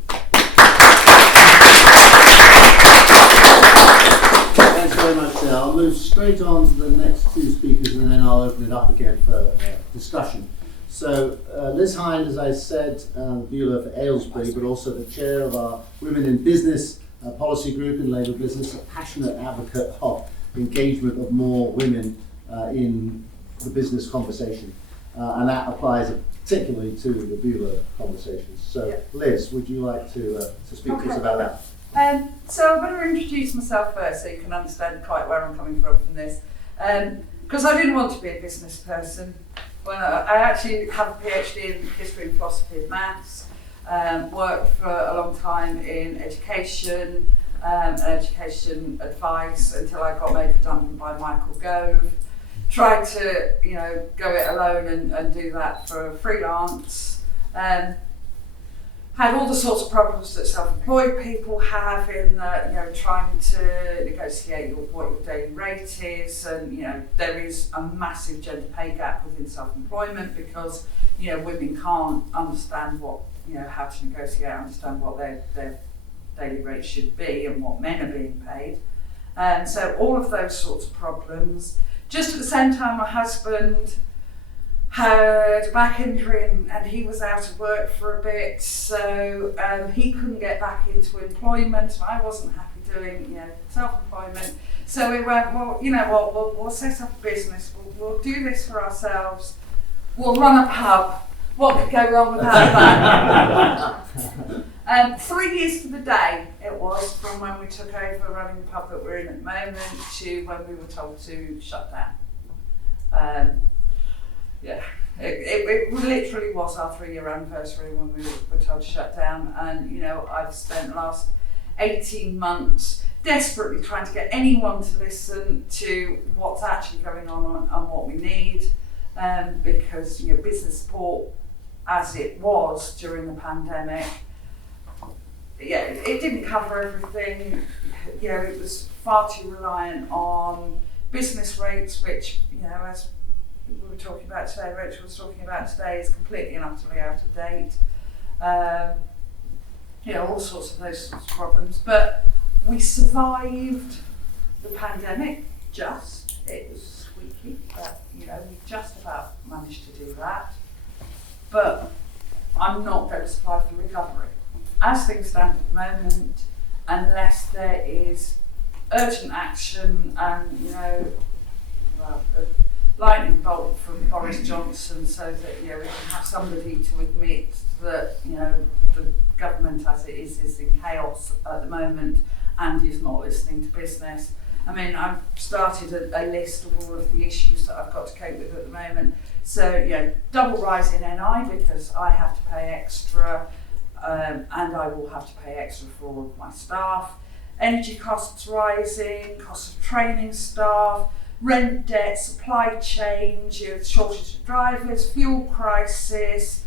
Thanks very much. I'll move straight on to the next two speakers and then I'll open it up again for discussion. So Liz Hind, as I said, BuLO for Aylesbury, but also the chair of our Women in Business policy group in Labour Business, a passionate advocate of engagement of more women in the business conversation. And that applies particularly to the BuLO conversations. So Liz, would you like to speak to us about that? So I better introduce myself first so you can understand quite where I'm coming from this. Because I didn't want to be a business person. When I actually have a PhD in history and philosophy of maths, worked for a long time in education, education advice until I got made redundant by Michael Gove. Tried to, go it alone and do that for freelance. Had all the sorts of problems that self-employed people have in, trying to negotiate what your daily rate is, and there is a massive gender pay gap within self-employment because women can't understand what how to negotiate, understand what their daily rate should be and what men are being paid, and so all of those sorts of problems. Just at the same time, my husband had a back injury and he was out of work for a bit, so he couldn't get back into employment, and I wasn't happy doing self-employment. So we went, well, you know what, we'll set up a business, we'll do this for ourselves, we'll run a pub. What could go wrong with that? 3 years to the day it was from when we took over running the pub that we're in at the moment to when we were told to shut down. It literally was our 3-year anniversary when we were told to shut down, and I've spent the last 18 months desperately trying to get anyone to listen to what's actually going on and what we need, because business support as it was during the pandemic, it didn't cover everything. It was far too reliant on business rates, which as we were talking about today, Rachel was talking about today, is completely and utterly out of date. All sorts of those sorts of problems. But we survived the pandemic, it was squeaky, but we just about managed to do that. But I'm not going to survive the recovery. As things stand at the moment, unless there is urgent action and, a lightning bolt from Boris Johnson so that we can have somebody to admit that the government as it is in chaos at the moment and is not listening to business. I mean, I've started a list of all of the issues that I've got to cope with at the moment. So double rise in NI because I have to pay extra, and I will have to pay extra for all of my staff. Energy costs rising, cost of training staff, rent debt, supply chain, shortage of drivers, fuel crisis,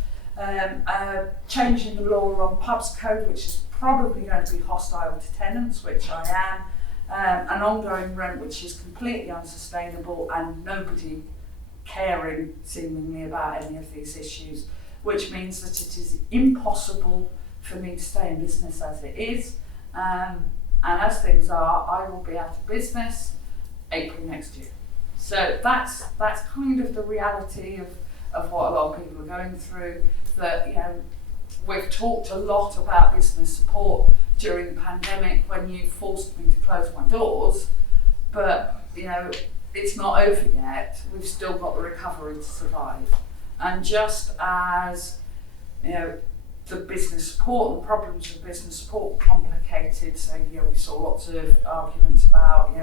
changing the law on pubs code, which is probably going to be hostile to tenants, which I am, an ongoing rent which is completely unsustainable and nobody caring seemingly about any of these issues, which means that it is impossible for me to stay in business as it is, and as things are, I will be out of business April next year. So that's kind of the reality of what a lot of people are going through. That we've talked a lot about business support during the pandemic when you forced me to close my doors, but it's not over yet. We've still got the recovery to survive. And just as the business support and problems of business support complicated, so we saw lots of arguments about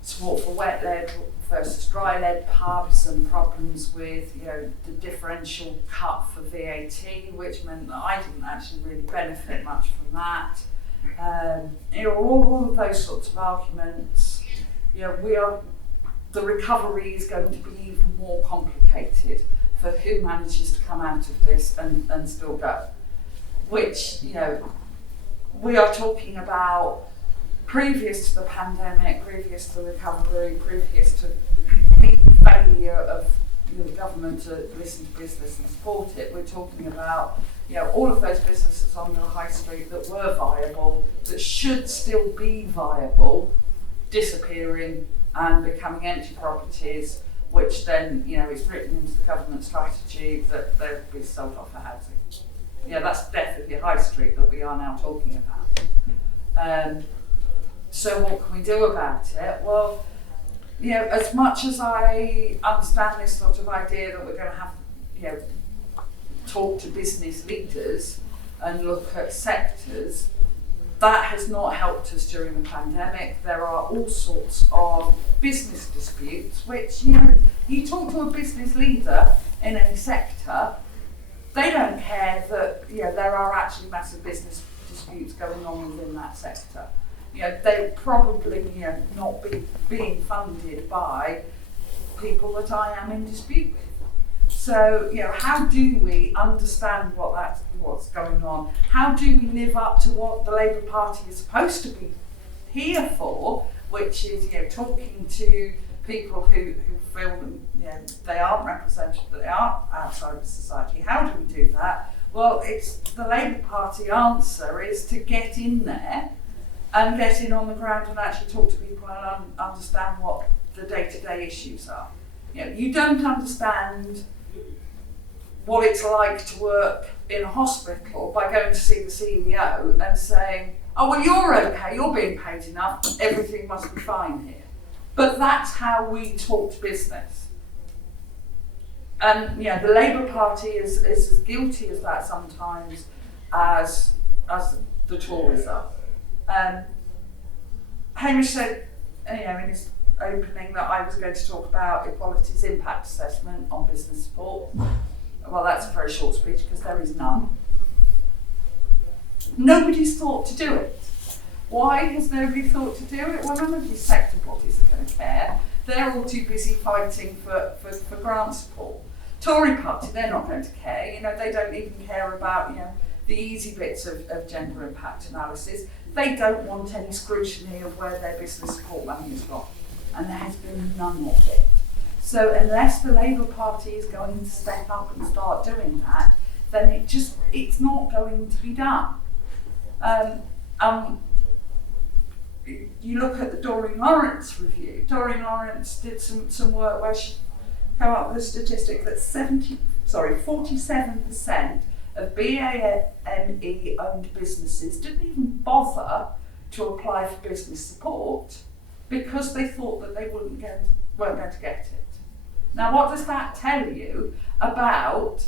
support for wet lead versus dry lead pubs and problems with the differential cut for VAT, which meant that I didn't actually really benefit much from that. All of those sorts of arguments. The recovery is going to be even more complicated for who manages to come out of this and still go. Which we are talking about previous to the pandemic, previous to the recovery, previous to the complete failure of the government to listen to business and support it. We're talking about all of those businesses on the high street that were viable, that should still be viable, disappearing and becoming empty properties, which then is written into the government strategy that they'll be sold off for housing. That's death of your high street that we are now talking about. So what can we do about it? Well, as much as I understand this sort of idea that we're going to have, talk to business leaders and look at sectors, that has not helped us during the pandemic. There are all sorts of business disputes, which, you talk to a business leader in any sector, they don't care that, there are actually massive business disputes going on within that sector. They probably not be being funded by people that I am in dispute with. So, how do we understand what's going on? How do we live up to what the Labour Party is supposed to be here for, which is talking to people who feel they aren't represented, that they are outside of society? How do we do that? Well, it's the Labour Party answer is to get in there and get in on the ground and actually talk to people and understand what the day-to-day issues are. You don't understand what it's like to work in a hospital by going to see the CEO and saying, oh, well, you're okay, you're being paid enough, everything must be fine here. But that's how we talk business. And the Labour Party is as guilty as that sometimes as the Tories are. Hamish said, in his opening, that I was going to talk about equality's impact assessment on business support. Well, that's a very short speech because there is none. Nobody's thought to do it. Why has nobody thought to do it? Well, none of these sector bodies are going to care. They're all too busy fighting for grant support. Tory party, they're not going to care. They don't even care about the easy bits of gender impact analysis. They don't want any scrutiny of where their business support money has gone, and there has been none of it. So unless the Labour Party is going to step up and start doing that, then it's not going to be done. You look at the Doreen Lawrence review. Doreen Lawrence did some work where she came up with a statistic that 47% of BAME owned businesses didn't even bother to apply for business support because they thought that they weren't going to get it. Now, what does that tell you about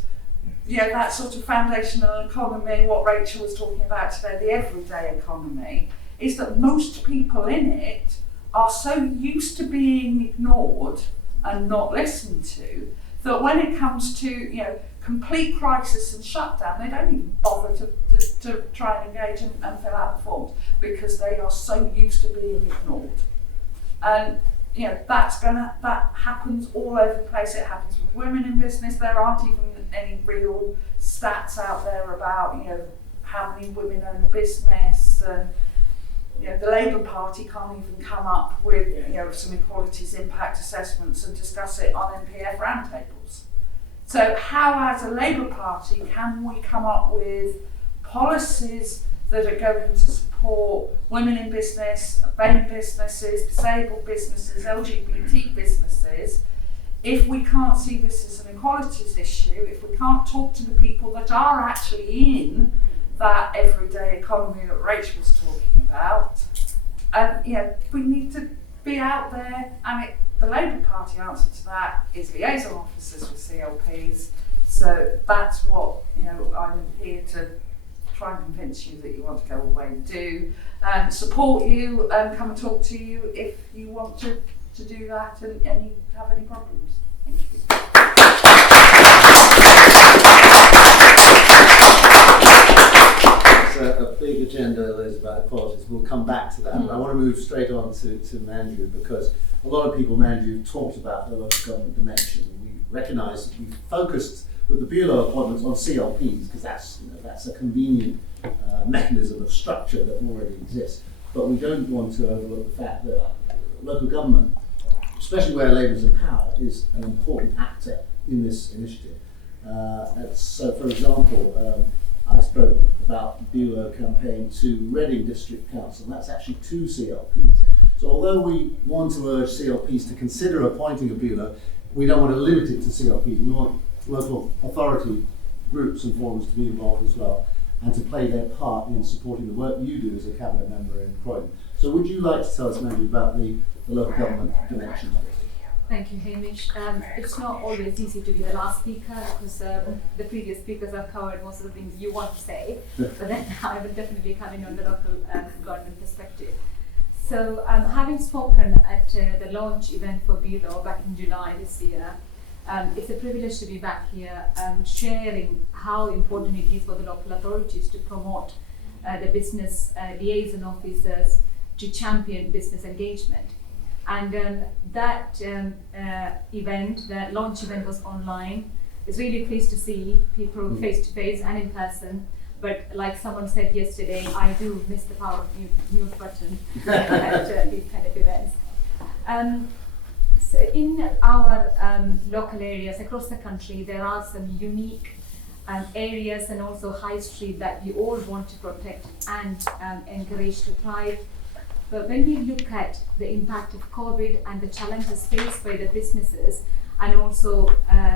that sort of foundational economy, what Rachel was talking about today, the everyday economy, is that most people in it are so used to being ignored and not listened to that when it comes to complete crisis and shutdown, they don't even bother to try and engage and fill out the forms because they are so used to being ignored. And that happens all over the place. It happens with women in business. There aren't even any real stats out there about how many women own a business, and the Labour Party can't even come up with some equalities impact assessments and discuss it on MPF roundtables. So how, as a Labour Party, can we come up with policies that are going to support women in business, BAME businesses, disabled businesses, LGBT businesses, if we can't see this as an equalities issue, if we can't talk to the people that are actually in that everyday economy that Rachel was talking about, and we need to be out there. And the Labour Party answer to that is liaison officers with CLPs. So that's what I'm here to try and convince you that you want to go away and do, and support you and come and talk to you if you want to do that and you have any problems. Thank you. A big agenda that is about equalities. We'll come back to that. But I want to move straight on to Mandrew, because a lot of people, Mandrew, talked about the local government dimension. We recognise that we've focused with the BuLO appointments on CLPs because that's a convenient mechanism of structure that already exists. But we don't want to overlook the fact that local government, especially where Labour is in power, is an important actor in this initiative. So, for example, I spoke about the BuLO campaign to Reading District Council, and that's actually 2 CLPs. So although we want to urge CLPs to consider appointing a BuLO, we don't want to limit it to CLPs. We want local authority groups and forums to be involved as well, and to play their part in supporting the work you do as a cabinet member in Croydon. So would you like to tell us, Mandy, about the local government dimension? Thank you, Hamish. It's not always easy to be the last speaker because the previous speakers have covered most of the things you want to say, but then I will definitely come in on the local government perspective. So having spoken at the launch event for BuLO back in July this year, it's a privilege to be back here sharing how important it is for the local authorities to promote the business liaison officers to champion business engagement. And that event, the launch event, was online. It's really pleased to see people face to face and in person. But like someone said yesterday, I do miss the power of mute button at these kind of events. So in our local areas across the country, there are some unique areas and also high street that we all want to protect and encourage to thrive. But when we look at the impact of COVID and the challenges faced by the businesses, and also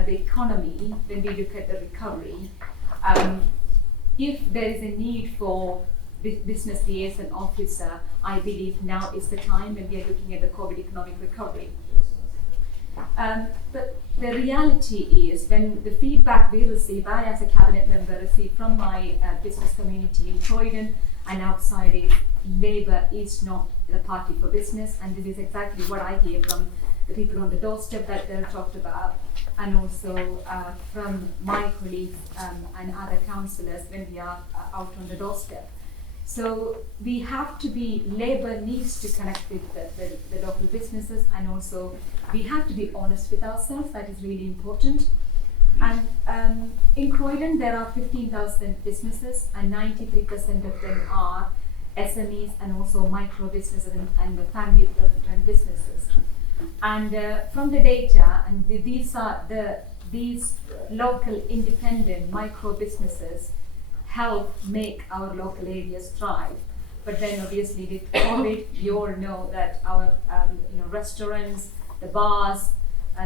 the economy, when we look at the recovery, if there is a need for business liaison officer, I believe now is the time when we are looking at the COVID economic recovery. But the reality is, when the feedback we receive, I as a cabinet member receive from my business community in Croydon and outside it, Labour is not the party for business, and this is exactly what I hear from the people on the doorstep that they're talked about, and also from my colleagues and other councillors when we are out on the doorstep. So we have to be, Labour needs to connect with the local businesses, and also we have to be honest with ourselves. That is really important. And in Croydon there are 15,000 businesses, and 93% of them are SMEs and also micro businesses and the family run businesses. And from the data, and these local independent micro businesses help make our local areas thrive. But then obviously with COVID, we all know that our restaurants, the bars,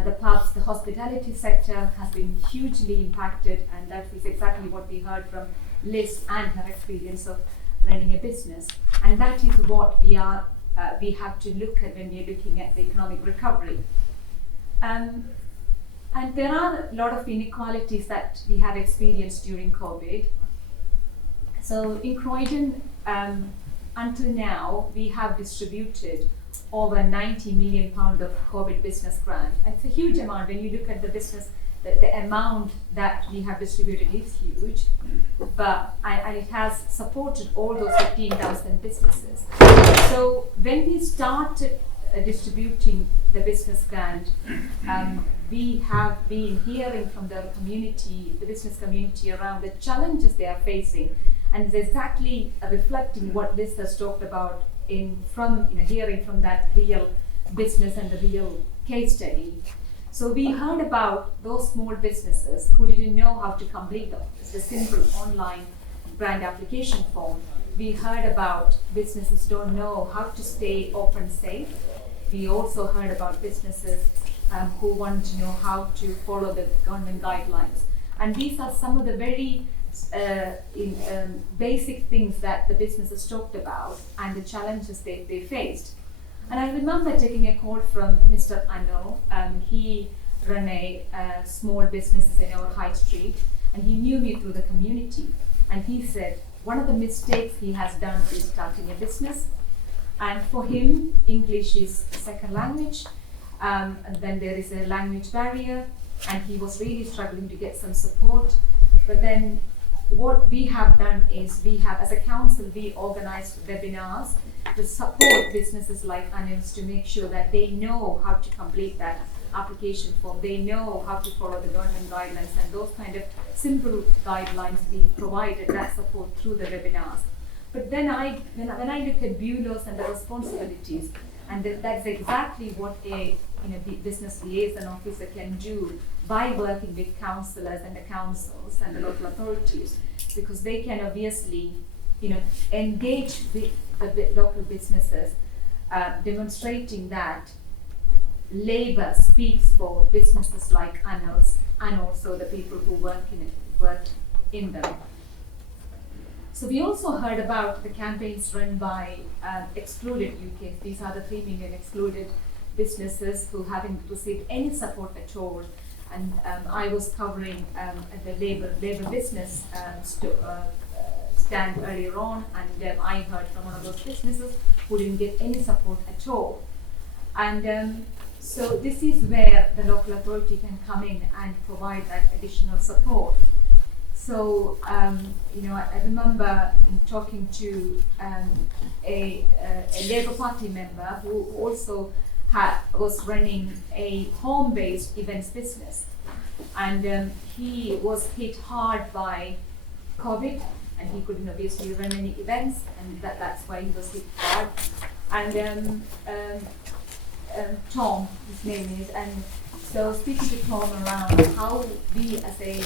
the pubs, the hospitality sector has been hugely impacted, and that is exactly what we heard from Liz and her experience of running a business. And that is what we have to look at when we are looking at the economic recovery. And there are a lot of inequalities that we have experienced during COVID. So in Croydon, until now, we have distributed over £90 million of COVID business grant. It's a huge amount. When you look at the business, the amount that we have distributed is huge, and it has supported all those 15,000 businesses. So when we started distributing the business grant, we have been hearing from the community, the business community, around the challenges they are facing, and it's exactly reflecting what Liz has talked about hearing from that real business and the real case study. So we heard about those small businesses who didn't know how to complete the simple online grant application form. We heard about businesses don't know how to stay open safe. We also heard about businesses who want to know how to follow the government guidelines. And these are some of the very basic things that the businesses talked about and the challenges they faced. And I remember taking a call from Mr. Anil. He ran a small business in our high street, and he knew me through the community. And he said one of the mistakes he has done is starting a business. And for him, English is second language, and then there is a language barrier, and he was really struggling to get some support. But then what we have done is, as a council, we organized webinars to support businesses like Anil's to make sure that they know how to complete that application form, they know how to follow the government guidelines, and those kind of simple guidelines we provided that support through the webinars. But then when I look at BuLOs and the responsibilities, and that's exactly what a business liaison officer can do by working with councillors and the councils and the local authorities, because they can obviously engage with the local businesses, demonstrating that Labour speaks for businesses like Anil's and also the people who work in them. So we also heard about the campaigns run by Excluded UK. These are the 3 million excluded businesses who haven't received any support at all. And I was covering the Labour business stand earlier on, and I heard from one of those businesses who didn't get any support at all. And so this is where the local authority can come in and provide that additional support. So, I remember talking to a Labour Party member who also was running a home-based events business. And he was hit hard by COVID, and he couldn't obviously run any events, and that's why he was hit hard. And Tom, his name is, and so speaking to Tom around how we as a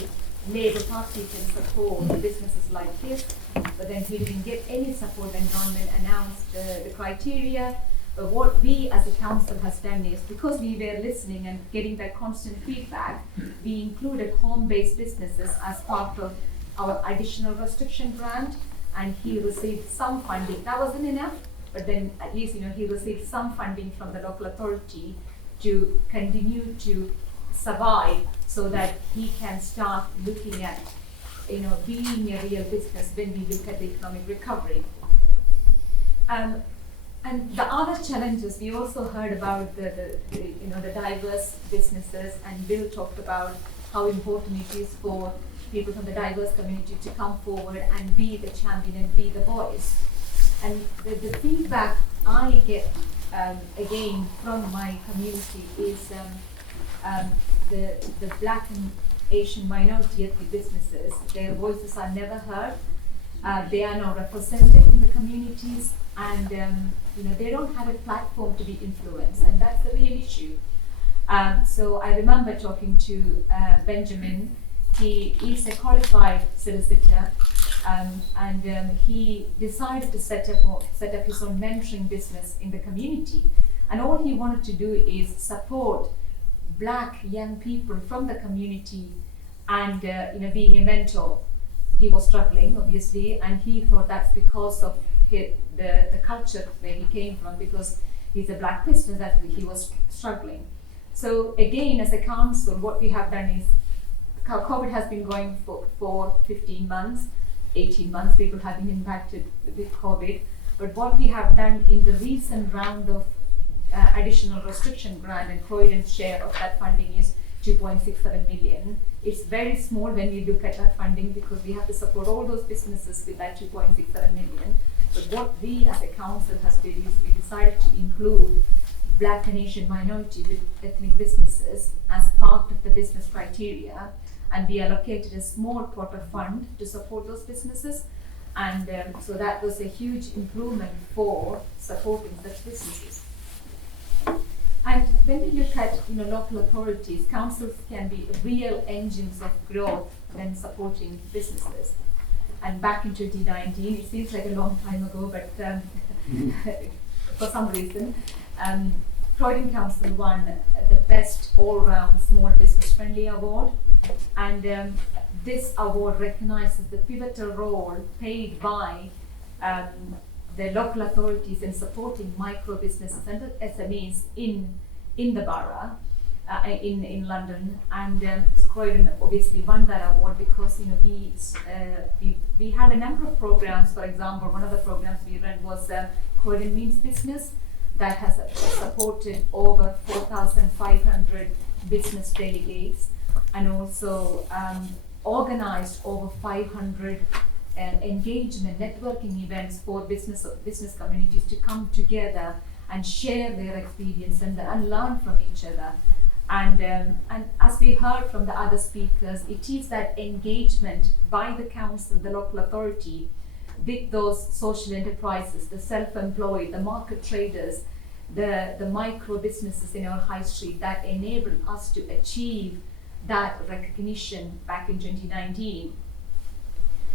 Labour Party can support businesses like this, but then he didn't get any support when government announced the criteria, But what we as a council has done is, because we were listening and getting that constant feedback, we included home-based businesses as part of our additional restriction grant, and he received some funding. That wasn't enough, but then at least he received some funding from the local authority to continue to survive, so that he can start looking at being a real business when we look at the economic recovery. And the other challenges, we also heard about the diverse businesses, and Bill talked about how important it is for people from the diverse community to come forward and be the champion and be the voice. And the feedback I get again from my community is the Black and Asian minority ethnic businesses, their voices are never heard. They are not represented in the communities, and they don't have a platform to be influenced, and that's the real issue. So I remember talking to Benjamin. He is a qualified solicitor, and he decided to set up his own mentoring business in the community. And all he wanted to do is support Black young people from the community, and being a mentor. He was struggling, obviously, and he thought that's because of the culture where he came from, because he's a Black business, that he was struggling. So again, as a council, what we have done is, COVID has been going for 15 months, 18 months, people have been impacted with COVID. But what we have done in the recent round of additional restriction grant, and Croydon's share of that funding is 2.67 million. It's very small when we look at that funding, because we have to support all those businesses with that 2.67 million. But what we as a council has did is we decided to include Black and Asian minority ethnic businesses as part of the business criteria, and we allocated a small pot of fund to support those businesses. And so that was a huge improvement for supporting such businesses. And when we look at local authorities, councils can be real engines of growth when supporting businesses. And back in 2019, it seems like a long time ago, but for some reason, Croydon Council won the Best All-Round Small Business Friendly Award. And this award recognizes the pivotal role played by the local authorities in supporting micro businesses and SMEs in the borough, in London. And Croydon obviously won that award because we had a number of programs. For example, one of the programs we ran was Croydon Means Business, that has supported over 4,500 business delegates, and also organized over 500 engagement, networking events for business communities to come together and share their experience and learn from each other. And as we heard from the other speakers, it is that engagement by the council, the local authority, with those social enterprises, the self-employed, the market traders, the micro businesses in our high street, that enabled us to achieve that recognition back in 2019.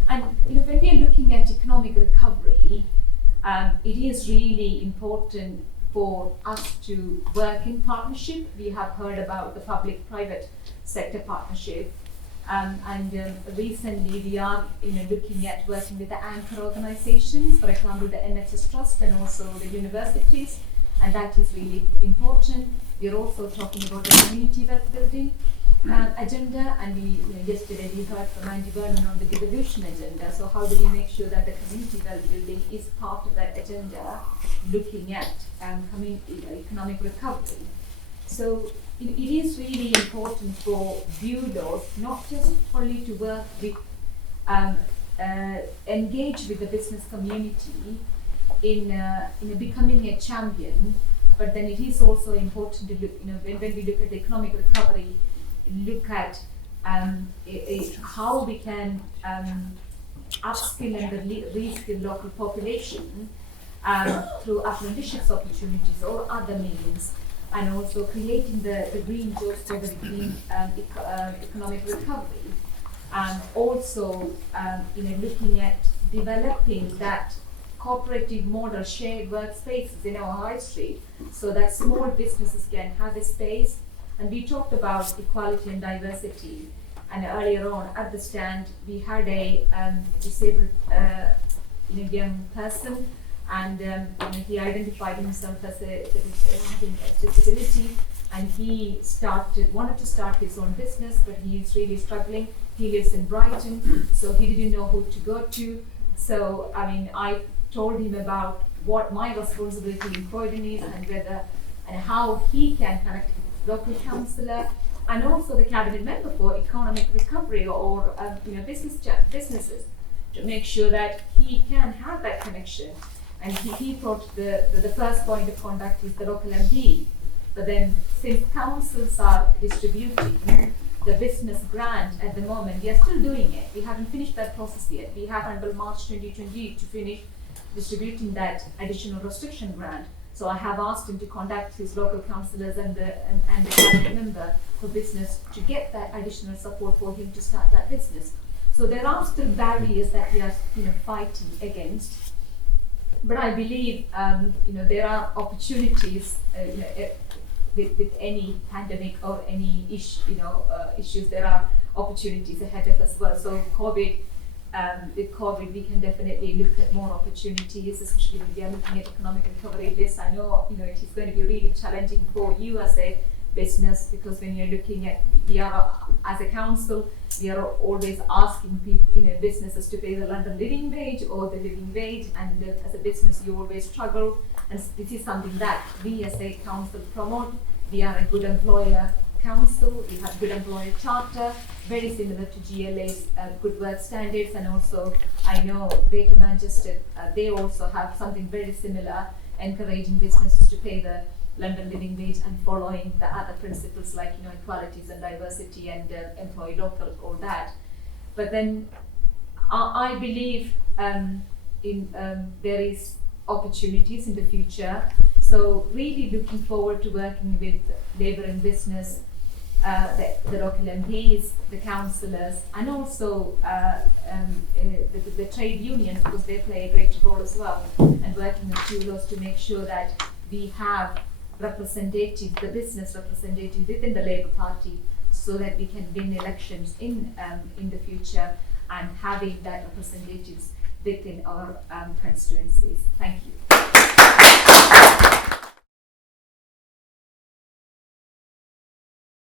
And when we are looking at economic recovery, it is really important for us to work in partnership. We have heard about the public-private sector partnership, and recently we are looking at working with the anchor organizations, for example the NHS Trust and also the universities, and that is really important. We are also talking about the community wealth building agenda, and yesterday we heard from Andy Vernon on the devolution agenda. So how do we make sure that the community wealth building is part of that agenda, looking at economic recovery? So it is really important for BuLO not just only to work with, engage with the business community in becoming a champion, but then it is also important to look, when we look at the economic recovery, look at how we can upskill and reskill local population through apprenticeships opportunities or other means, and also creating the green jobs for the green economic recovery, and also looking at developing that cooperative model shared workspaces in our high street so that small businesses can have a space. And we talked about equality and diversity. And earlier on at the stand, we had a disabled young person, and he identified himself as having a disability, and he wanted to start his own business, but he is really struggling. He lives in Brighton, so he didn't know who to go to. So I told him about what my responsibility in Croydon is, and how he can connect with his local councillor, and also the cabinet member for economic recovery or businesses, to make sure that he can have that connection. And he thought the first point of contact is the local MP. But then, since councils are distributing the business grant at the moment, we are still doing it. We haven't finished that process yet. We have until March 2020 to finish distributing that additional restriction grant. So I have asked him to contact his local councillors and the cabinet member for business to get that additional support for him to start that business. So there are still barriers that we are fighting against. But I believe there are opportunities with any pandemic or any issues. There are opportunities ahead of us as well. So with COVID, we can definitely look at more opportunities, especially when we are looking at economic recovery lists. I know it is going to be really challenging for you as a business, because when you're looking at, as a council, we are always asking people, businesses to pay the London living wage or the living wage, and as a business you always struggle. And this is something that we as a council promote. We are a good employer council. We have good employer charter, very similar to GLA's good work standards, and also I know Greater Manchester, they also have something very similar, encouraging businesses to pay the London living wage and following the other principles like equalities and diversity and employee local, all that. But then I believe there is opportunities in the future. So really looking forward to working with Labour and Business, the local MPs, the councillors, and also the trade unions, because they play a great role as well, and working with BuLOs to make sure that we have representatives, the business representatives within the Labour Party, so that we can win elections in the future, and having that representatives within our constituencies. Thank you.